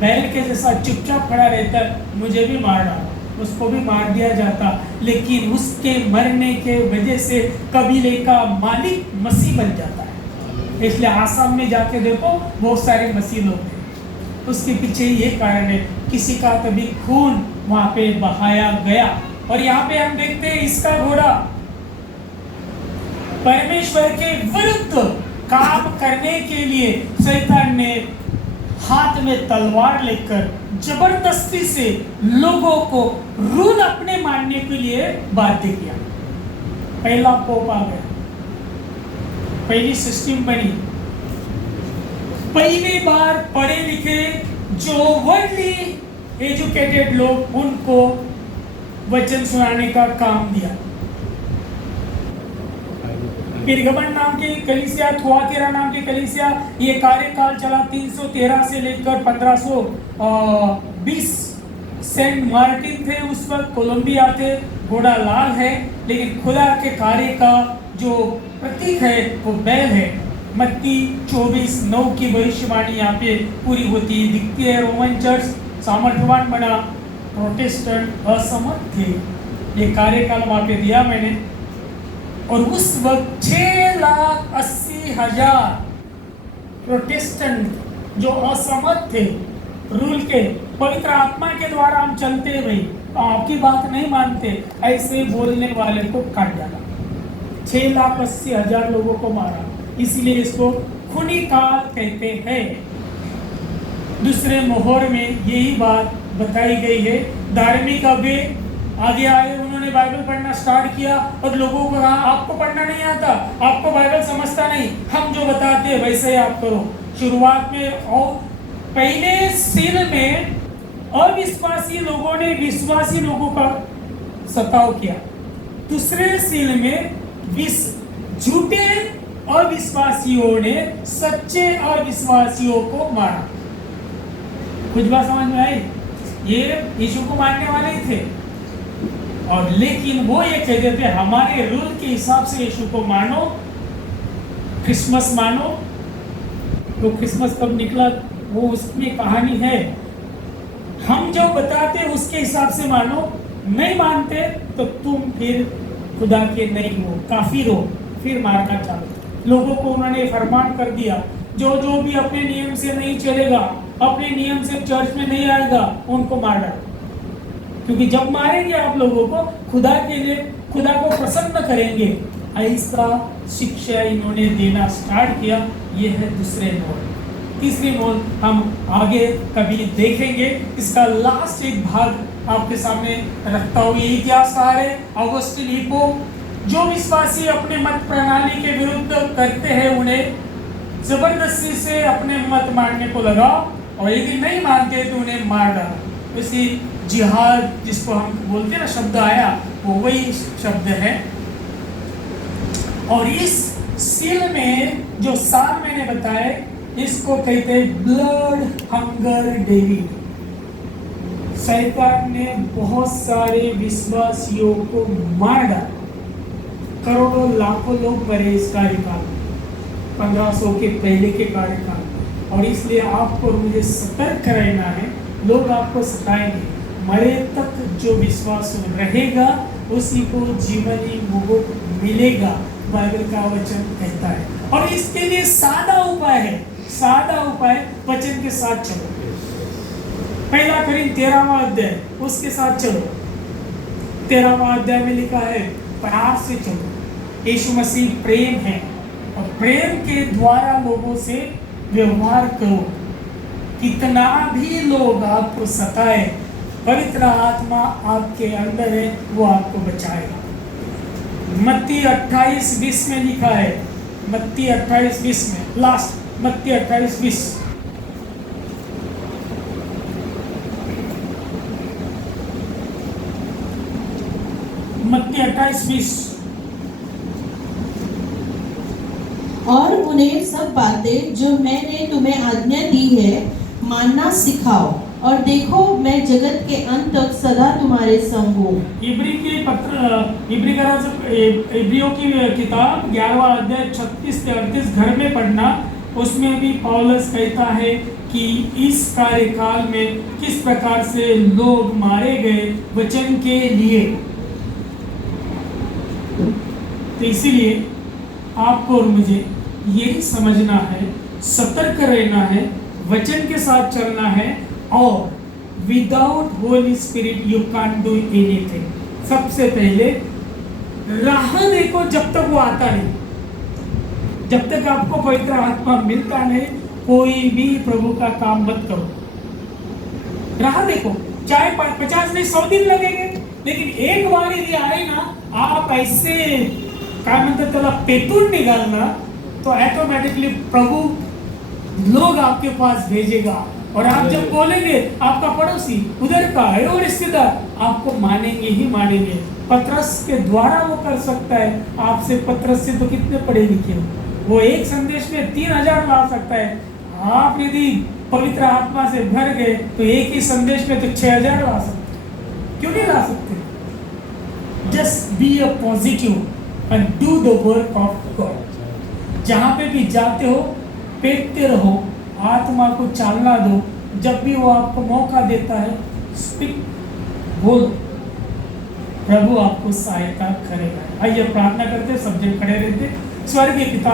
बैल के जैसा चुपचाप खड़ा रहता है, मुझे भी मारना, उसको भी मार दिया जाता। लेकिन उसके मरने के वजह से कबीले का मालिक मसीह बन जाता है। इसलिए आसाम में जाके देखो, बहुत सारे मसीह लोग हैं। उसके पीछे ये कारण है, किसी का कभी खून वहां पे बहाया गया। और यहाँ पे हम देखते हैं इसका घोड़ा परमेश्वर के विरुद्ध काम करने के लिए शैतान ने हाथ में तलवार लेकर जबरदस्ती से लोगों को रूल अपने मानने के लिए बाध्य किया। पहला पोप आ गया, पहली सिस्टम बनी। पहली बार पढ़े लिखे जो वर्ल्डली एजुकेटेड लोग, उनको वचन सुनाने का काम दिया। पिरगमन नाम की कलीसिया, थुआतीरा नाम की कलीसिया, ये कार्यकाल चला 313 से लेकर 1520। सेंट मार्टिन थे उस वक्त, कोलंबिया थे। घोड़ा लाल है, लेकिन खुदा के कार्य का जो प्रतीक है वो बैल है। मत्ती 24:9 की भविष्यवाणी यहाँ पे पूरी होती दिखती है। रोमन चर्च सामर्थ्यवान बना, प्रोटेस्टेंट असमर्थ थे। ये कार्यकाल वहाँ पे दिया मैंने। और उस वक्त 6,80,000 प्रोटेस्टेंट जो असमर्थ थे रूल के, पवित्र आत्मा के द्वारा हम चलते भाई, आपकी बात नहीं मानते, ऐसे बोलने वाले को काट डाला। 6,80,000 लोगों को मारा। इसलिए इसको खूनी काल कहते हैं। दूसरे मोहर में यही बात बताई गई है। धार्मिक अभी आगे आए, उन्होंने बाइबल पढ़ना स्टार्ट किया और लोगों को कहा आपको पढ़ना नहीं आता, आपको बाइबल समझता नहीं, हम जो बताते हैं वैसे ही आप करो। शुरुआत में और पहले सील में अविश्वासी लोगों ने विश्वासी लोगों का सताव किया। दूसरे सील में झूठे अविश्वासियों ने सच्चे अविश्वासियों को मारा। कुछ बात समझ में आई? ये यीशु को मारने वाले ही थे, और लेकिन वो ये कहते थे हमारे रूल के हिसाब से यीशु को मानो, क्रिसमस मानो। तो क्रिसमस कब निकला वो उसमें कहानी है। हम जो बताते उसके हिसाब से मानो, नहीं मानते तो तुम फिर खुदा के नहीं हो, काफिर हो। फिर मारना चालू। लोगों को उन्होंने फरमान कर दिया, जो जो भी अपने नियम से नहीं चलेगा, अपने नियम से चर्च में नहीं आएगा, उनको मार डालो। क्योंकि जब मारेंगे आप लोगों को, खुदा के लिए खुदा को प्रसन्न करेंगे। ऐसा शिक्षा इन्होंने देना स्टार्ट किया। ये है दूसरे मोड़। तीसरी मोड़ हम आगे कभी देखेंगे। इसका लास्ट एक भाग आपके सामने रखता हूँ। ये इतिहासकार है ऑगस्टिन हिप्पो, जो विश्वासी अपने मत प्रणाली के विरुद्ध करते हैं उन्हें जबरदस्ती से अपने मत मानने को लगाओ, और यदि नहीं मानते तो उन्हें मार डालो। उसी जिहाद जिसको हम बोलते हैं ना, शब्द आया वो वही शब्द है। और इस सील में जो साल मैंने बताए इसको कहते हैं ब्लड हंगर डेवी। शैतान ने बहुत सारे विश्वासियों को मार डाला, करोड़ों लाखों लोग मरे इस कार्यकाल में, 1500 के पहले के कार्यकाल में। और इसलिए आपको और मुझे सतर्क रहना है। लोग आपको सताएंगे, मरे तक जो विश्वास रहेगा उसी को जीवनी मुकुट मिलेगा, बाइबल का वचन कहता है। और इसके लिए सादा उपाय है, सादा उपाय वचन के साथ चलो। पहला करीन 13वां अध्याय उसके साथ चलो। 13वां अध्याय में लिखा है प्यार से चलो। यीशु मसीह प्रेम है और प्रेम के द्वारा लोगों से व्यवहार करो। कितना भी लोग आपको सताए, पवित्र आत्मा आपके अंदर है, वो आपको बचाएगा। मत्ती 28:20 में लिखा है, मत्ती 28:20 में, लास्ट मत्ती 28:20। मत्ती 28:20। और उन्हें सब बातें जो मैंने तुम्हें आज्ञा दी है मानना सिखाओ, और देखो मैं जगत के अंत तक सदा तुम्हारे संग हूँ। इब्रियों की किताब 11वां अध्याय 36 से 38 घर में पढ़ना। उसमें भी पौलुस कहता है कि इस कार्यकाल में किस प्रकार से लोग मारे गए वचन के लिए। तो इसीलिए आपको और मुझे यही समझना है, सतर्क रहना है, वचन के साथ चलना है, और without Holi spirit you can't do anything. सबसे पहले राह देखो जब तक वो आता नहीं, जब तक आपको पवित्र आत्मा मिलता नहीं, कोई भी प्रभु का काम मत करो। राह देखो, चाहे 50 नहीं 100 दिन लगेंगे, लेकिन एक बार यदि आए ना, आप ऐसे काय म्हणतात त्याला पेटून निघालना, तो ऑटोमेटिकली प्रभु लोग आपके पास भेजेगा। और आप जब बोलेंगे, आपका पड़ोसी उधर का है और रिश्तेदार आपको मानेंगे ही मानेंगे। पत्रस के द्वारा वो कर सकता है, आपसे पत्रस से तो कितने पढ़े लिखे हो, वो एक संदेश में 3000 ला सकता है। आप यदि पवित्र आत्मा से भर गए तो एक ही संदेश में तो 6000 ला सकते, क्यों नहीं ला सकते? Just be a positive and do the work of God. जहाँ पे भी जाते हो पेटते रहो, आत्मा को चालना दो। जब भी वो आपको मौका देता है, स्पीक, बोलो, प्रभु आपको सहायता करेगा। आइए प्रार्थना करते, सब जन खड़े रहते। स्वर्गीय पिता